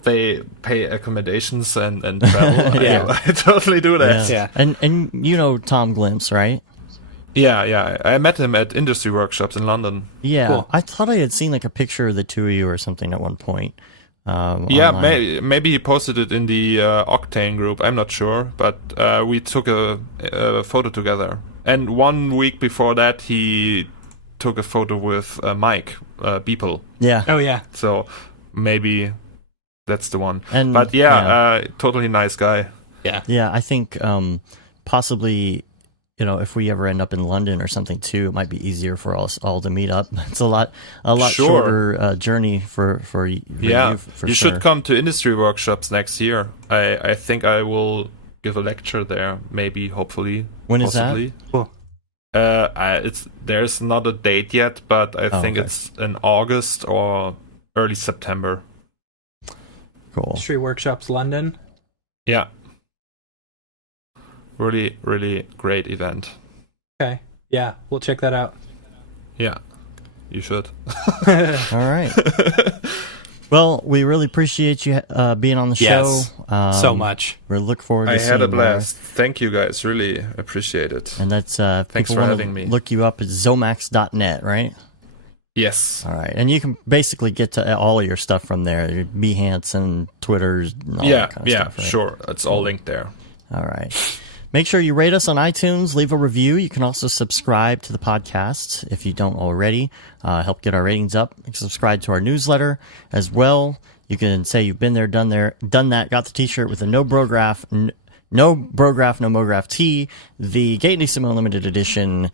they pay accommodations and travel, I totally do that. Yeah. And you know Tom Glimpse, right? Yeah. I met him at industry workshops in London. Yeah, cool. I thought I had seen like a picture of the two of you or something at one point. Maybe he posted it in the Octane group. I'm not sure, but we took a photo together. And 1 week before that, he took a photo with Mike Beeple. Yeah. Oh yeah. So maybe that's the one. But totally nice guy. Yeah. Yeah, I think possibly, you know, if we ever end up in London or something too, it might be easier for us all to meet up. It's a lot shorter journey for you. Yeah, you should come to industry workshops next year. I think I will give a lecture there, maybe, hopefully. When possibly. Is that? Cool. There's not a date yet, but I think it's in August or early September. Cool. Industry Workshops London. Yeah. Really, really great event. Okay. Yeah, we'll check that out. Yeah, you should. All right. Well, we really appreciate you being on the show. So much. We look forward to I seeing had a blast. more. Thank you guys. Really appreciate it. And that's thanks for having me. Look you up at zomax.net, right? Yes. All right. And you can basically get to all of your stuff from there. Your Behance and Twitters and all that kind of stuff, right? Sure. It's all linked there. All right. Make sure you rate us on iTunes, leave a review. You can also subscribe to the podcast if you don't already. Help get our ratings up. You can subscribe to our newsletter as well. You can say you've been there, done that, got the t-shirt with a no Brograph, no Mograph tee, the Gate Nissimo limited edition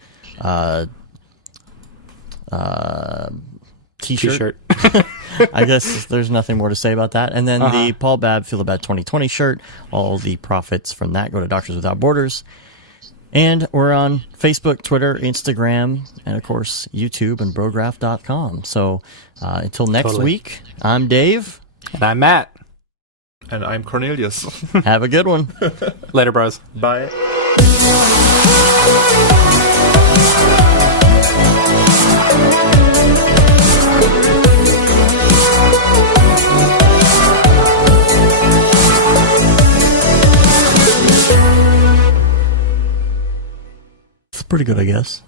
t-shirt. I guess there's nothing more to say about that. And then the Paul Babb Feel Bad 2020 shirt. All the profits from that go to Doctors Without Borders. And we're on Facebook, Twitter, Instagram, and of course YouTube and Brograph.com. So until next week, I'm Dave. And I'm Matt. And I'm Cornelius. Have a good one. Later, bros. Bye. Pretty good, I guess.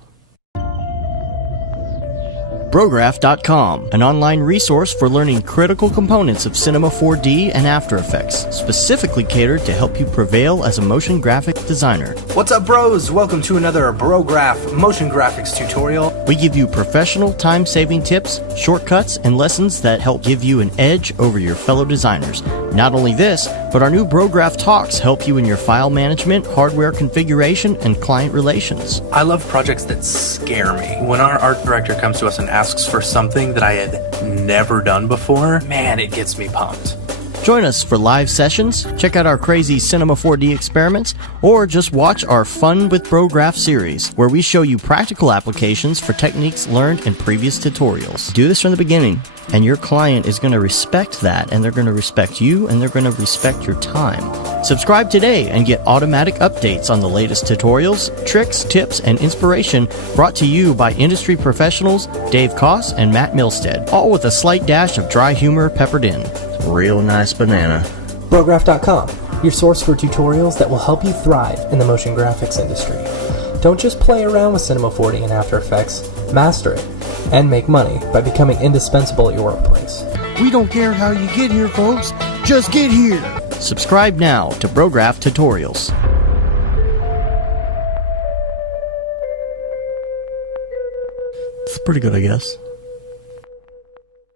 Brograph.com, an online resource for learning critical components of Cinema 4D and After Effects, specifically catered to help you prevail as a motion graphic designer. What's up, bros? Welcome to another Brograph motion graphics tutorial. We give you professional time-saving tips, shortcuts, and lessons that help give you an edge over your fellow designers. Not only this, but our new Brograph Talks help you in your file management, hardware configuration, and client relations. I love projects that scare me. When our art director comes to us and asks for something that I had never done before, man, it gets me pumped. Join us for live sessions, check out our crazy Cinema 4D experiments, or just watch our Fun with Brograph series, where we show you practical applications for techniques learned in previous tutorials. Do this from the beginning, and your client is going to respect that, and they're going to respect you, and they're going to respect your time. Subscribe today and get automatic updates on the latest tutorials, tricks, tips, and inspiration brought to you by industry professionals Dave Koss and Matt Milstead, all with a slight dash of dry humor peppered in. Real nice banana. Brograph.com, your source for tutorials that will help you thrive in the motion graphics industry. Don't just play around with Cinema 4D and After Effects, master it, and make money by becoming indispensable at your workplace. We don't care how you get here, folks. Just get here. Subscribe now to Brograph Tutorials. It's pretty good, I guess.